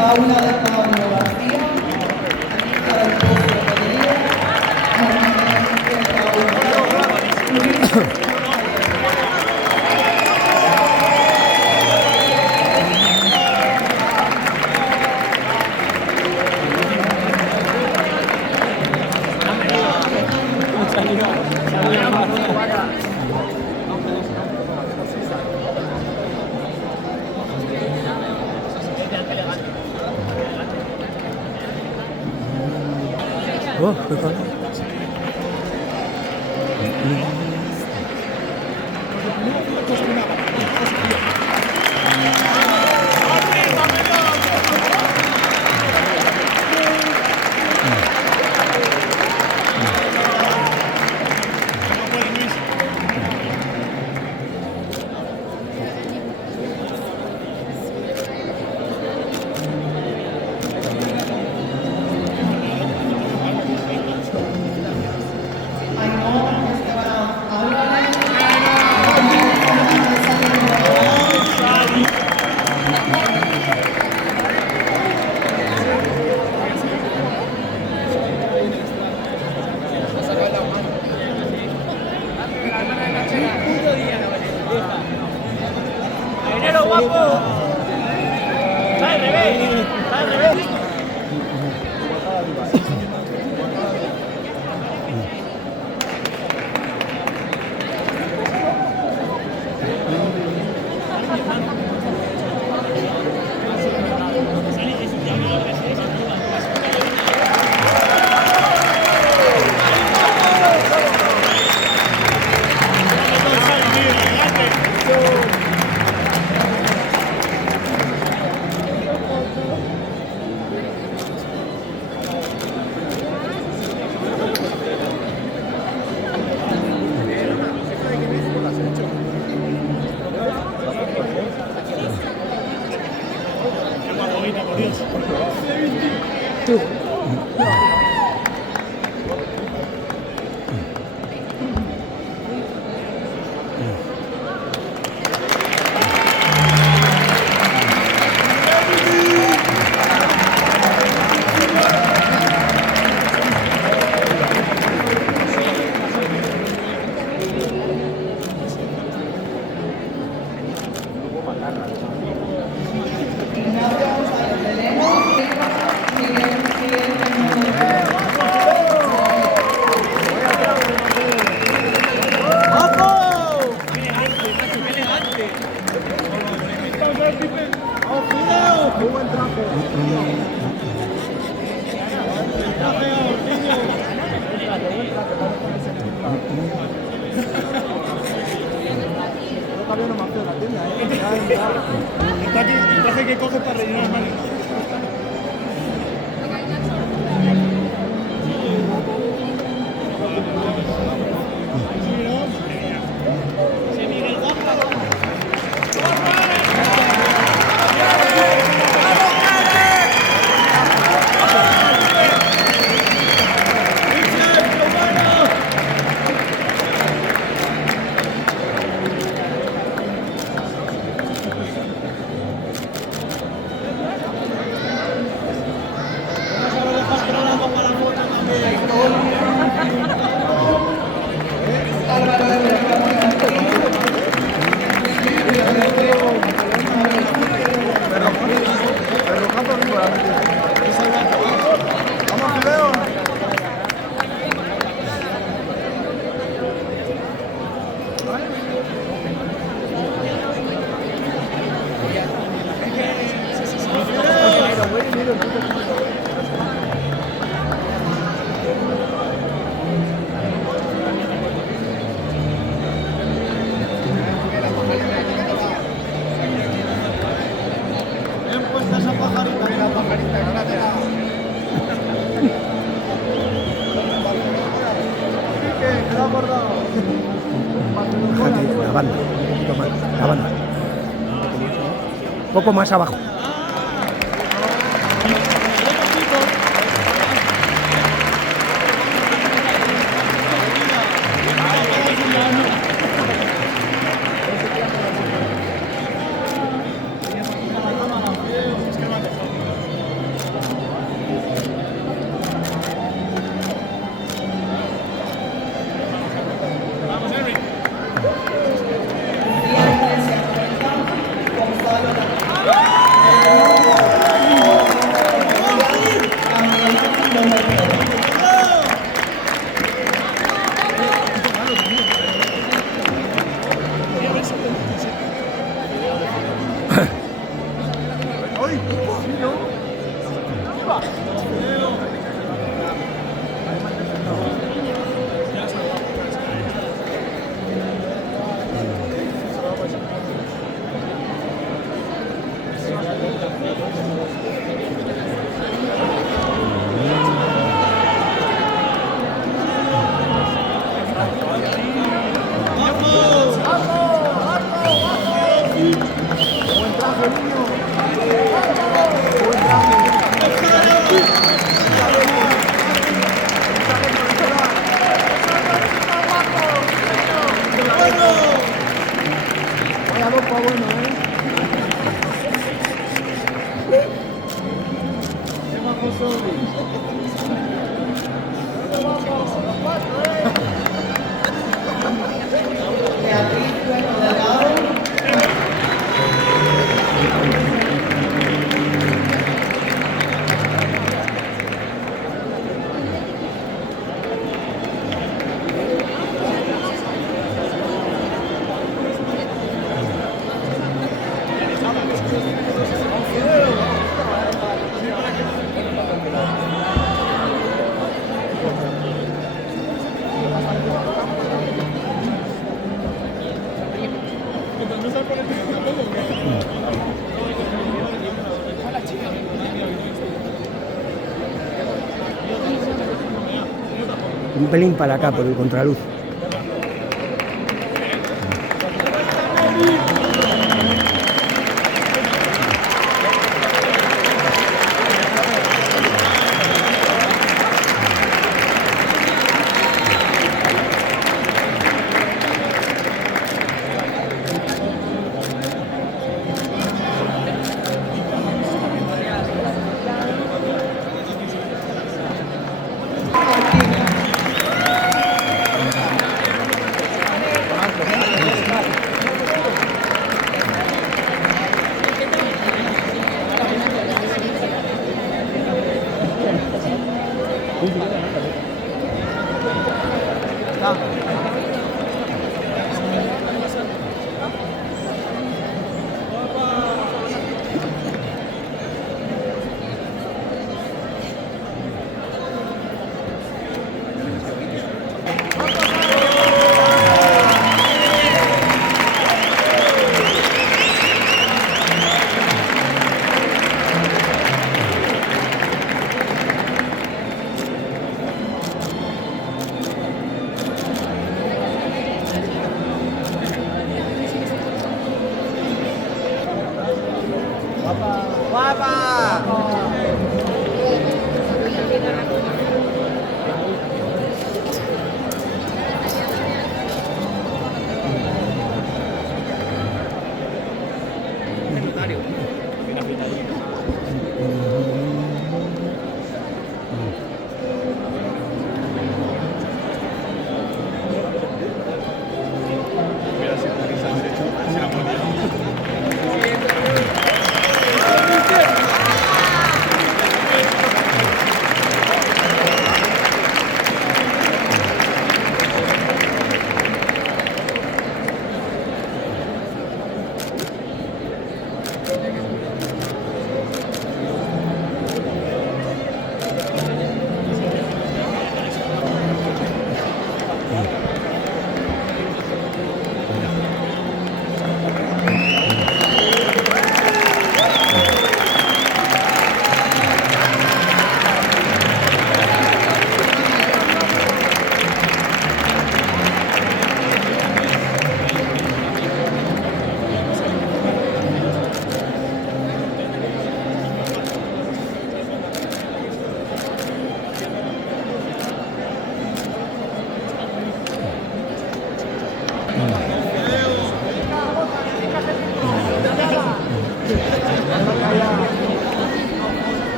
Paula de Pablo García, Anita del Pozo Rodríguez, Oh, perdón. está bien o más feo la tienda, Está aquí el traje que coge para rellenar el maní. La banda, un poquito más, la banda. Un poco más abajo. Un pelín para acá, por el contraluz.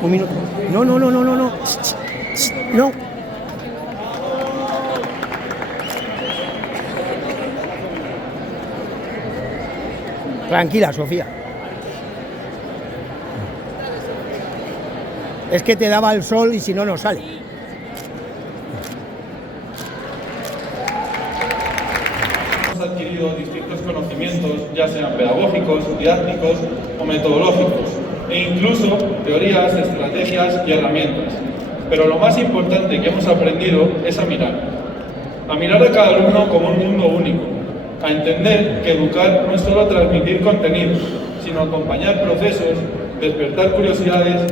Un minuto. No. No. Tranquila, Sofía. Es que te daba el sol y si no, no sale. Hemos adquirido distintos conocimientos, ya sean pedagógicos, didácticos o metodológicos, e incluso teorías, estrategias y herramientas. Pero lo más importante que hemos aprendido es a mirar a cada alumno como un mundo único, a entender que educar no es solo transmitir contenidos, sino acompañar procesos, despertar curiosidades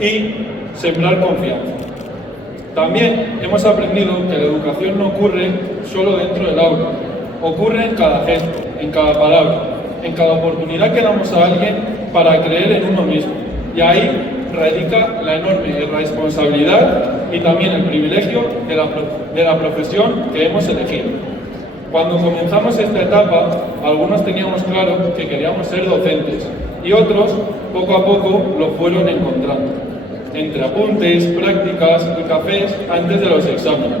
y sembrar confianza. También hemos aprendido que la educación no ocurre solo dentro del aula, ocurre en cada gesto, en cada palabra, en cada oportunidad que damos a alguien para creer en uno mismo. Y ahí radica la enorme responsabilidad y también el privilegio de la profesión que hemos elegido. Cuando comenzamos esta etapa, algunos teníamos claro que queríamos ser docentes y otros, poco a poco, lo fueron encontrando, entre apuntes, prácticas y cafés antes de los exámenes.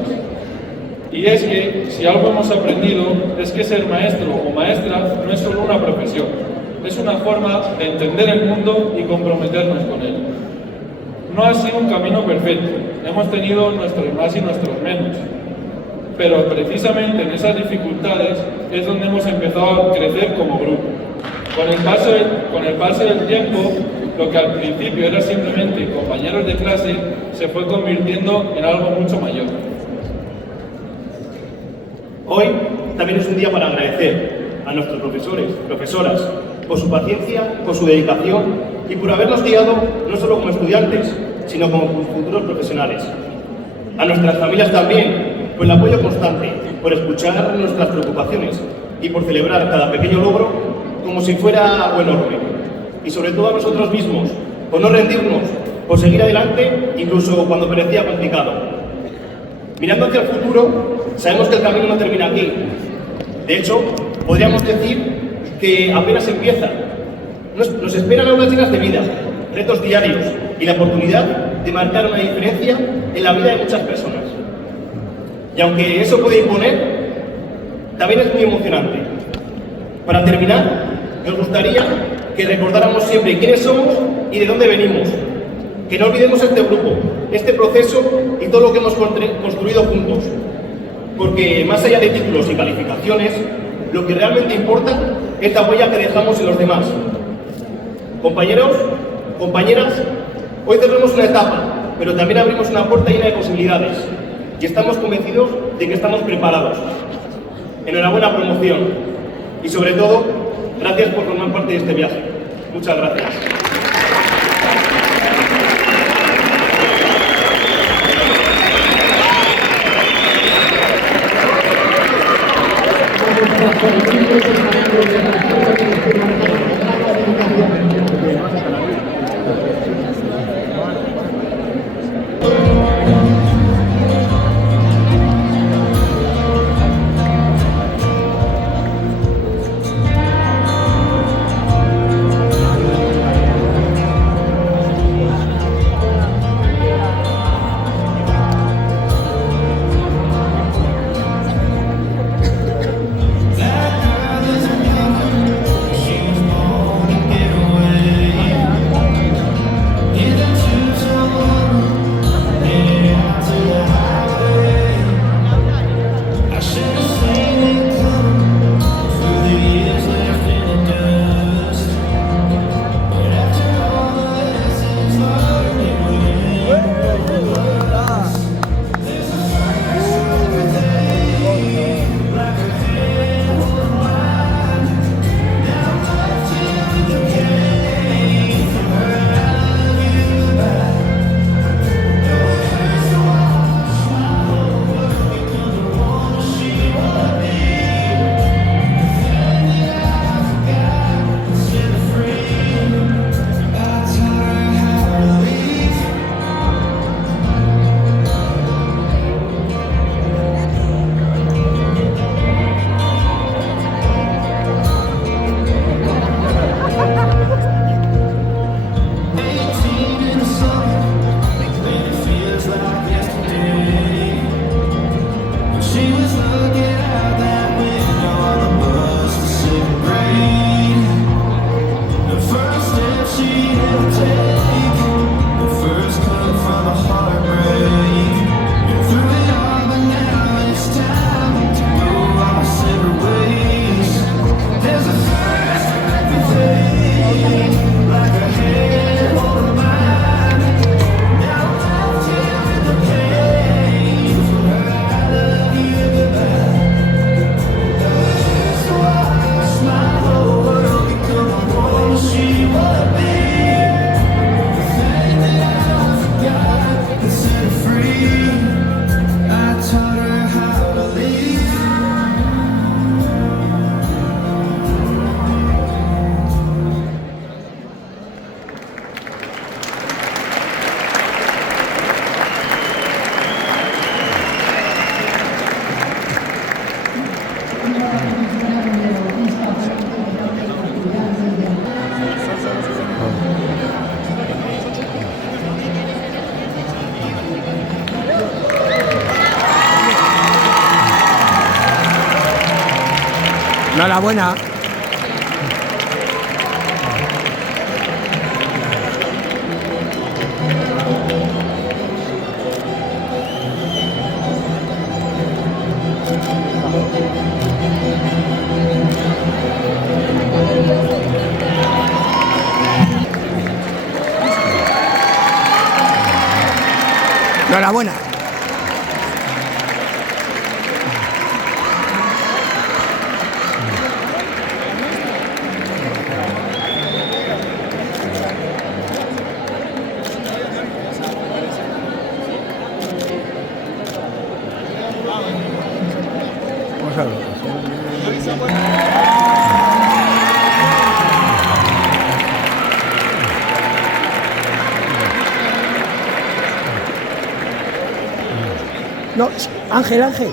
Y es que, si algo hemos aprendido, es que ser maestro o maestra no es solo una profesión, es una forma de entender el mundo y comprometernos con él. No ha sido un camino perfecto, hemos tenido nuestros más y nuestros menos, pero precisamente en esas dificultades es donde hemos empezado a crecer como grupo. Con el paso del tiempo, lo que al principio era simplemente compañeros de clase se fue convirtiendo en algo mucho mayor. Hoy también es un día para agradecer a nuestros profesores, profesoras, por su paciencia, por su dedicación y por habernos guiado no solo como estudiantes, sino como futuros profesionales. A nuestras familias también, por el apoyo constante, por escuchar nuestras preocupaciones y por celebrar cada pequeño logro como si fuera algo enorme. Y sobre todo a nosotros mismos, por no rendirnos, por seguir adelante incluso cuando parecía complicado. Mirando hacia el futuro, sabemos que el camino no termina aquí. De hecho, podríamos decir que apenas empieza. Nos esperan aulas llenas de vida, retos diarios y la oportunidad de marcar una diferencia en la vida de muchas personas. Y aunque eso puede imponer, también es muy emocionante. Para terminar, nos gustaría que recordáramos siempre quiénes somos y de dónde venimos. Que no olvidemos este grupo, este proceso y todo lo que hemos construido juntos. Porque más allá de títulos y calificaciones, lo que realmente importa es la huella que dejamos en los demás. Compañeros, compañeras, hoy cerramos una etapa, pero también abrimos una puerta llena de posibilidades. Y estamos convencidos de que estamos preparados. Enhorabuena promoción. Y sobre todo, gracias por formar parte de este viaje. Muchas gracias. Enhorabuena. Enhorabuena. Vamos a ver. No, Ángel, Ángel.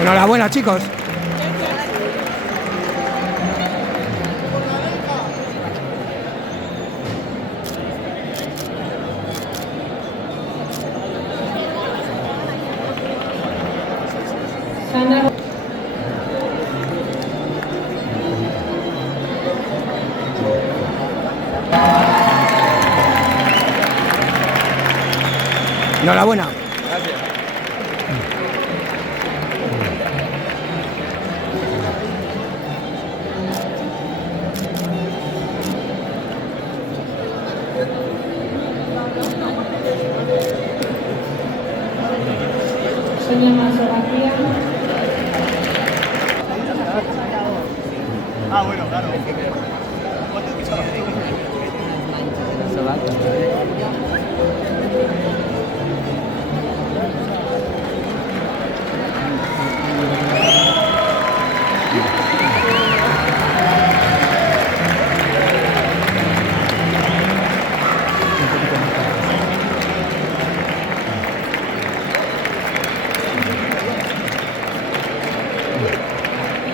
Enhorabuena, chicos. Sandra. Enhorabuena. Sonia Manso-García. Ah, bueno, claro.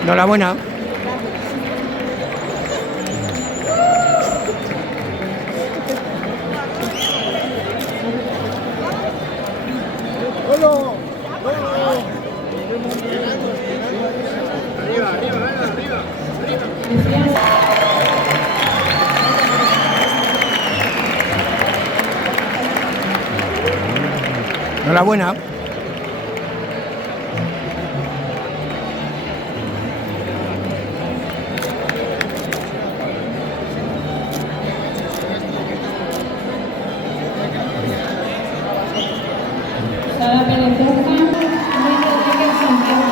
Enhorabuena. Enhorabuena. Sara Pérez Borja. Luis Rodríguez Santiago.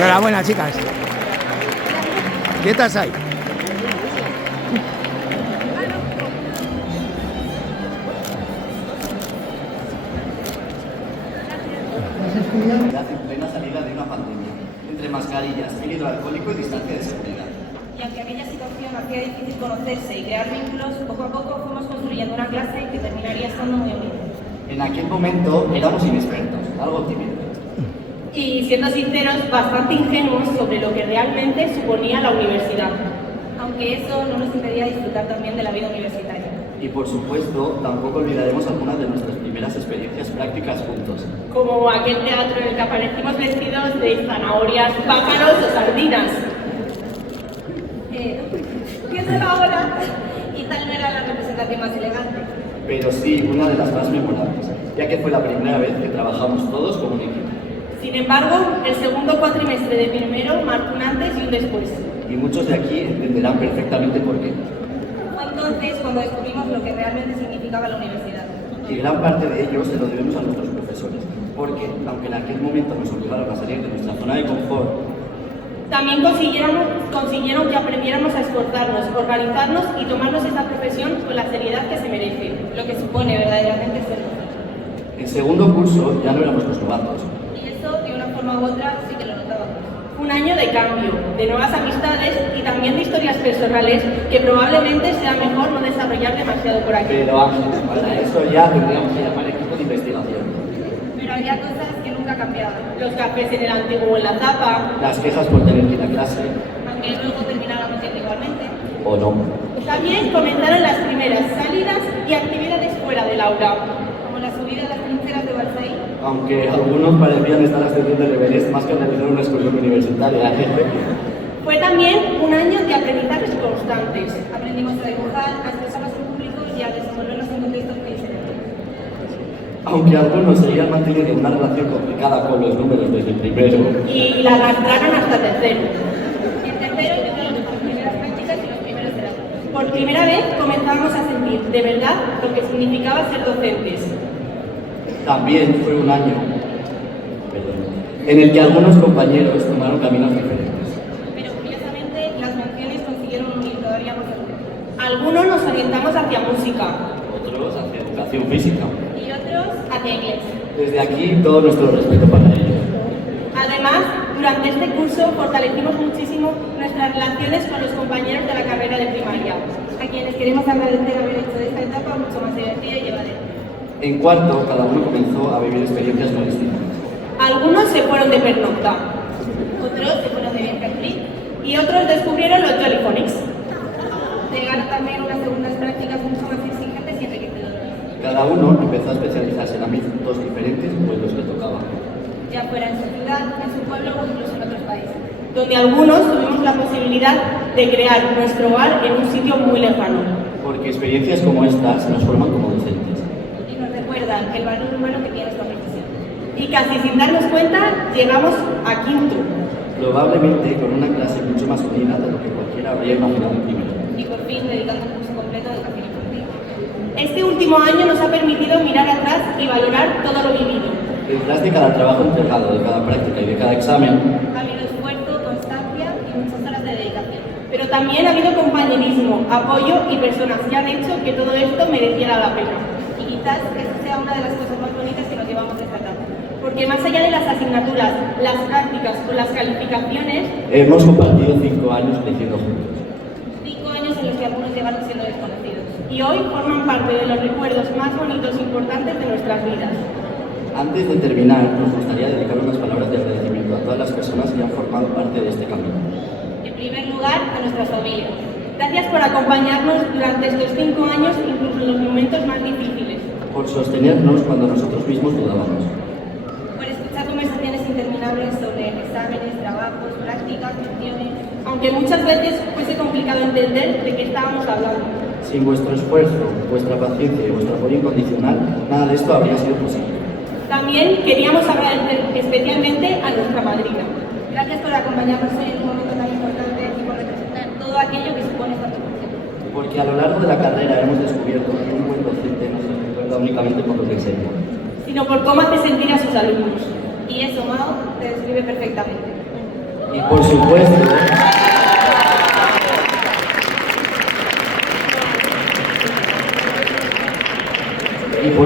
Enhorabuena, chicas. ¿Quietas ahí? En plena salida de una pandemia, entre mascarillas, gel hidroalcohólico y distancia de seguridad. Y aunque aquella situación hacía difícil conocerse y crear vínculos, poco a poco fuimos construyendo una clase que terminaría estando muy unida. En aquel momento éramos inexpertos, algo tímidos. Y siendo sinceros, bastante ingenuos sobre lo que realmente suponía la universidad. Aunque eso no nos impedía disfrutar también de la vida universitaria. Y por supuesto, tampoco olvidaremos algunas de nuestras primeras experiencias prácticas juntos. Como aquel teatro en el que aparecimos vestidos de zanahorias, pájaros o sardinas. Piénsalo ahora, y tal no era la representación más elegante. Pero sí, una de las más memorables, ya que fue la primera vez que trabajamos todos como un equipo. Sin embargo, el segundo cuatrimestre de primero marcó un antes y un después. Y muchos de aquí entenderán perfectamente por qué. Fue entonces cuando descubrimos lo que realmente significaba la universidad. Y gran parte de ello se lo debemos a nuestros profesores, porque, aunque en aquel momento nos obligaron a salir de nuestra zona de confort, también consiguieron que aprendiéramos a esforzarnos, organizarnos y tomarnos esta profesión con la seriedad que se merece, lo que supone verdaderamente ser nosotros. En segundo curso ya no éramos los novatos. Y eso, de una forma u otra, sí que lo notábamos. Un año de cambio, de nuevas amistades y también de historias personales que probablemente sea mejor no desarrollar demasiado por aquí. Pero Ángel, para eso ya tendríamos que llamar equipo de investigación. Pero había cosas que nunca cambiaban. Los cafés en el antiguo en la zapa. Las quejas por tener que ir a clase. Aunque luego terminábamos yendo igualmente. O no. También comenzaron las primeras salidas y actividades fuera del aula. Como la subida a las trincheras de Balsaí. Aunque algunos parecían estar ascendiendo el Everest más que realizar una excursión universitaria. Fue también un año de aprendizajes constantes. Aprendimos a dibujar, a expresarnos en público y a desenvolvernos en contextos muy diferentes. Aunque algunos seguían manteniendo una relación complicada con los números desde el primero. Y la arrastraron hasta tercero. En tercero empezaron nuestras primeras prácticas y los primeros trabajos. Por primera vez comenzábamos a sentir de verdad lo que significaba ser docentes. También fue un año en el que algunos compañeros tomaron caminos diferentes. Pero curiosamente las menciones consiguieron unir todavía más al grupo. Algunos nos orientamos hacia música. Otros hacia educación física. Y otros hacia inglés. Desde aquí todo nuestro respeto para ellos. Además, durante este curso fortalecimos muchísimo nuestras relaciones con los compañeros de la carrera de primaria, a quienes queremos agradecer haber hecho de esta etapa mucho más divertida y llevadera. En cuarto, cada uno comenzó a vivir experiencias muy distintas. Algunos se fueron de pernocta, otros se fueron de viaje al Flip y otros descubrieron los Jollyphonics. Llegaron también unas segundas prácticas mucho más exigentes y enriquecedoras. Cada uno empezó a especializarse en ámbitos diferentes o en los que tocaba. Ya fuera en su ciudad, en su pueblo o incluso en otros países. Donde algunos tuvimos la posibilidad de crear nuestro hogar en un sitio muy lejano. Porque experiencias como estas nos forman como docentes. Y nos recuerdan el valor humano que tiene esta profesión. Y casi sin darnos cuenta, llegamos a quinto. Probablemente con una clase mucho más unida de lo que cualquiera habría imaginado en primero. Y por fin dedicando un curso completo de educación infantil. Este último año nos ha permitido mirar atrás y valorar todo lo vivido. Detrás de cada trabajo entregado, de cada práctica y de cada examen, ha habido esfuerzo, constancia y muchas horas de dedicación. Pero también ha habido compañerismo, apoyo y personas que han hecho que todo esto mereciera la pena. Y quizás esa sea una de las cosas más bonitas que nos llevamos de esta etapa. Porque más allá de las asignaturas, las prácticas o las calificaciones, hemos compartido 5 años creciendo juntos. 5 años en los que algunos llegaron siendo desconocidos. Y hoy forman parte de los recuerdos más bonitos e importantes de nuestras vidas. Antes de terminar, nos gustaría dedicar unas palabras de agradecimiento a todas las personas que han formado parte de este camino. En primer lugar, a nuestras familias. Gracias por acompañarnos durante estos 5 años, incluso en los momentos más difíciles. Por sostenernos cuando nosotros mismos dudábamos. Por escuchar conversaciones interminables sobre exámenes, trabajos, prácticas, funciones. aunque muchas veces fuese complicado entender de qué estábamos hablando. Sin vuestro esfuerzo, vuestra paciencia y vuestro apoyo incondicional, nada de esto habría sido posible. También queríamos agradecer especialmente a nuestra madrina. Gracias por acompañarnos en un momento tan importante y por representar todo aquello que supone esta profesión. Porque a lo largo de la carrera hemos descubierto que un buen docente no se recuerda únicamente por lo que enseña, sino por cómo hace sentir a sus alumnos. Y eso, Mao, te describe perfectamente. Y por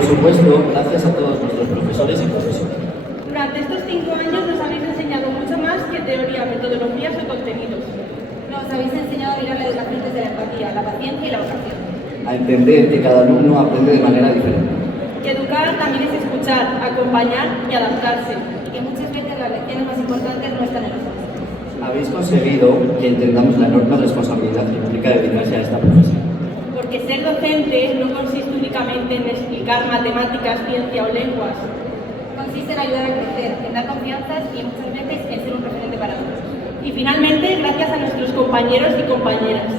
supuesto, gracias a todos nuestros profesores y profesoras. Durante estos 5 años nos habéis enseñado mucho más que teoría, metodologías o contenidos. Nos habéis enseñado a mirar la educación desde la empatía, la paciencia y la vocación. A entender que cada alumno aprende de manera diferente. Que educar también es escuchar, acompañar y adaptarse. Y que muchas veces las lecciones más importantes no están en los maestros. Habéis conseguido que entendamos la enorme responsabilidad que implica dedicarse a esta profesión. Porque ser docente no consiste únicamente en explicar matemáticas, ciencia o lenguas. Consiste en ayudar a crecer, en dar confianzas y muchas veces en ser un referente para otros. Y finalmente, gracias a nuestros compañeros y compañeras.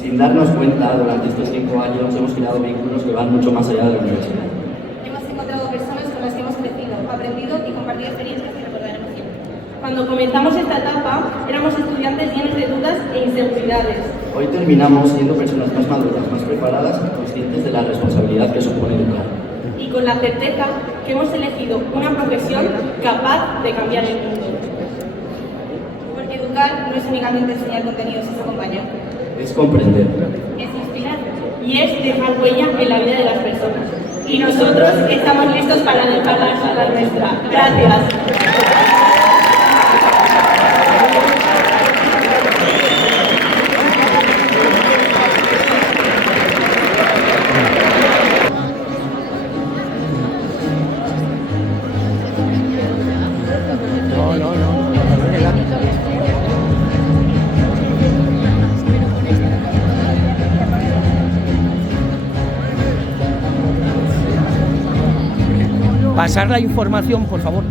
Sin darnos cuenta, durante estos 5 años hemos creado vínculos que van mucho más allá de la universidad. Hemos encontrado personas con las que hemos crecido, aprendido y compartido experiencias que recordaremos siempre. Cuando comenzamos esta etapa, éramos estudiantes llenos de dudas e inseguridades. Hoy terminamos siendo personas más maduras, más preparadas y conscientes de la responsabilidad que supone educar. Y con la certeza que hemos elegido una profesión capaz de cambiar el mundo. Porque educar no es únicamente enseñar contenidos, es acompañar. Es comprender. Es inspirar. Y es dejar huella en la vida de las personas. Y nosotros estamos listos para dejar la nuestra. Gracias. Pasar la información, por favor.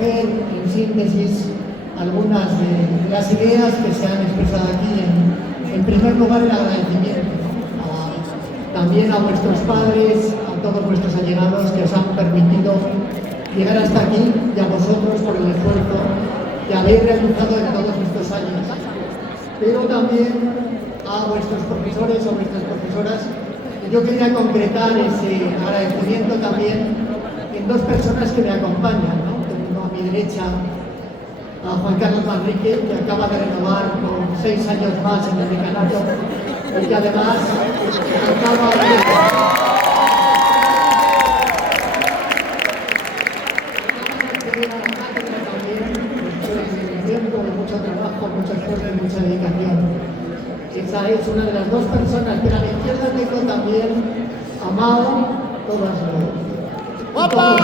En síntesis, algunas de las ideas que se han expresado aquí. En primer lugar, el agradecimiento también a vuestros padres, a todos vuestros allegados que os han permitido llegar hasta aquí y a vosotros por el esfuerzo que habéis realizado en todos estos años. Pero también a vuestros profesores o vuestras profesoras. Yo quería concretar ese agradecimiento también en dos personas que me acompañan, ¿no? A mi derecha, a Juan Carlos Manrique, que acaba de renovar con 6 años más en el decanato y que además acaba de tiempo, de mucho trabajo, mucho esfuerzo y mucha dedicación. Esa es una de las dos personas, pero a la izquierda tengo también a Mao, todas nos hablaba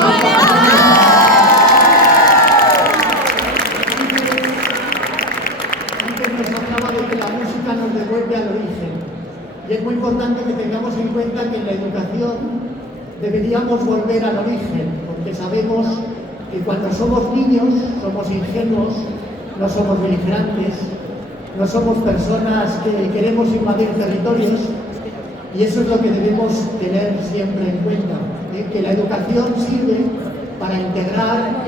de que la música nos devuelve al origen. Y es muy importante que tengamos en cuenta que en la educación deberíamos volver al origen, porque sabemos que cuando somos niños somos ingenuos, no somos beligerantes, no somos personas que queremos invadir territorios, y eso es lo que debemos tener siempre en cuenta, que la educación sirve para integrar,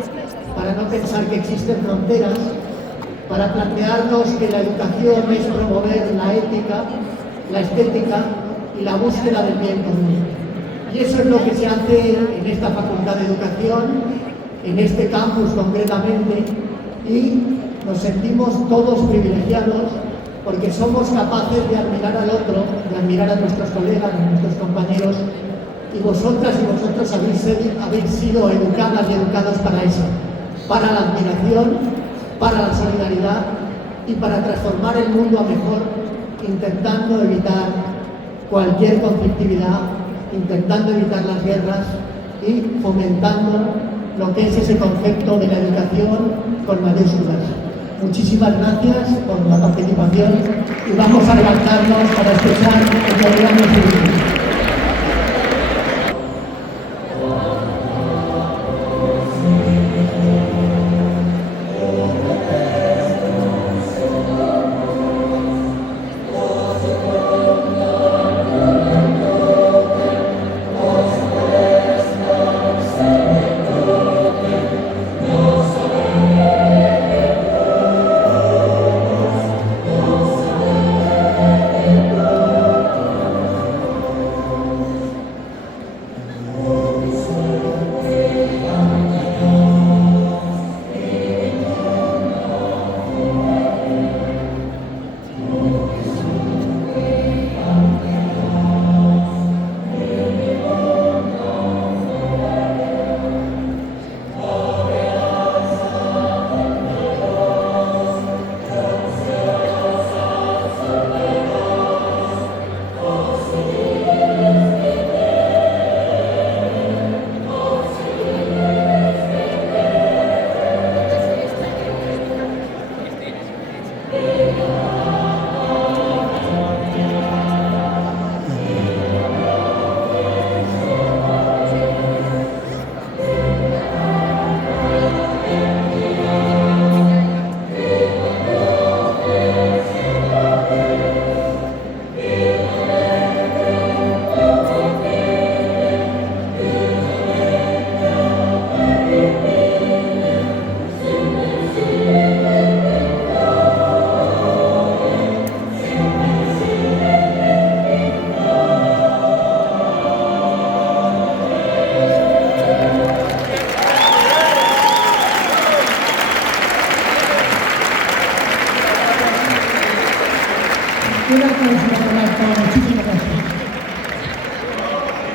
para no pensar que existen fronteras, para plantearnos que la educación es promover la ética, la estética y la búsqueda del bien común. Y eso es lo que se hace en esta Facultad de Educación, en este campus concretamente, y nos sentimos todos privilegiados porque somos capaces de admirar al otro, de admirar a nuestros colegas, a nuestros compañeros, y vosotras y vosotros habéis sido educadas y educados para eso, para la admiración, para la solidaridad y para transformar el mundo a mejor, intentando evitar cualquier conflictividad, intentando evitar las guerras y fomentando lo que es ese concepto de la educación con mayúsculas. Muchísimas gracias por la participación y vamos a levantarnos para escuchar el programa.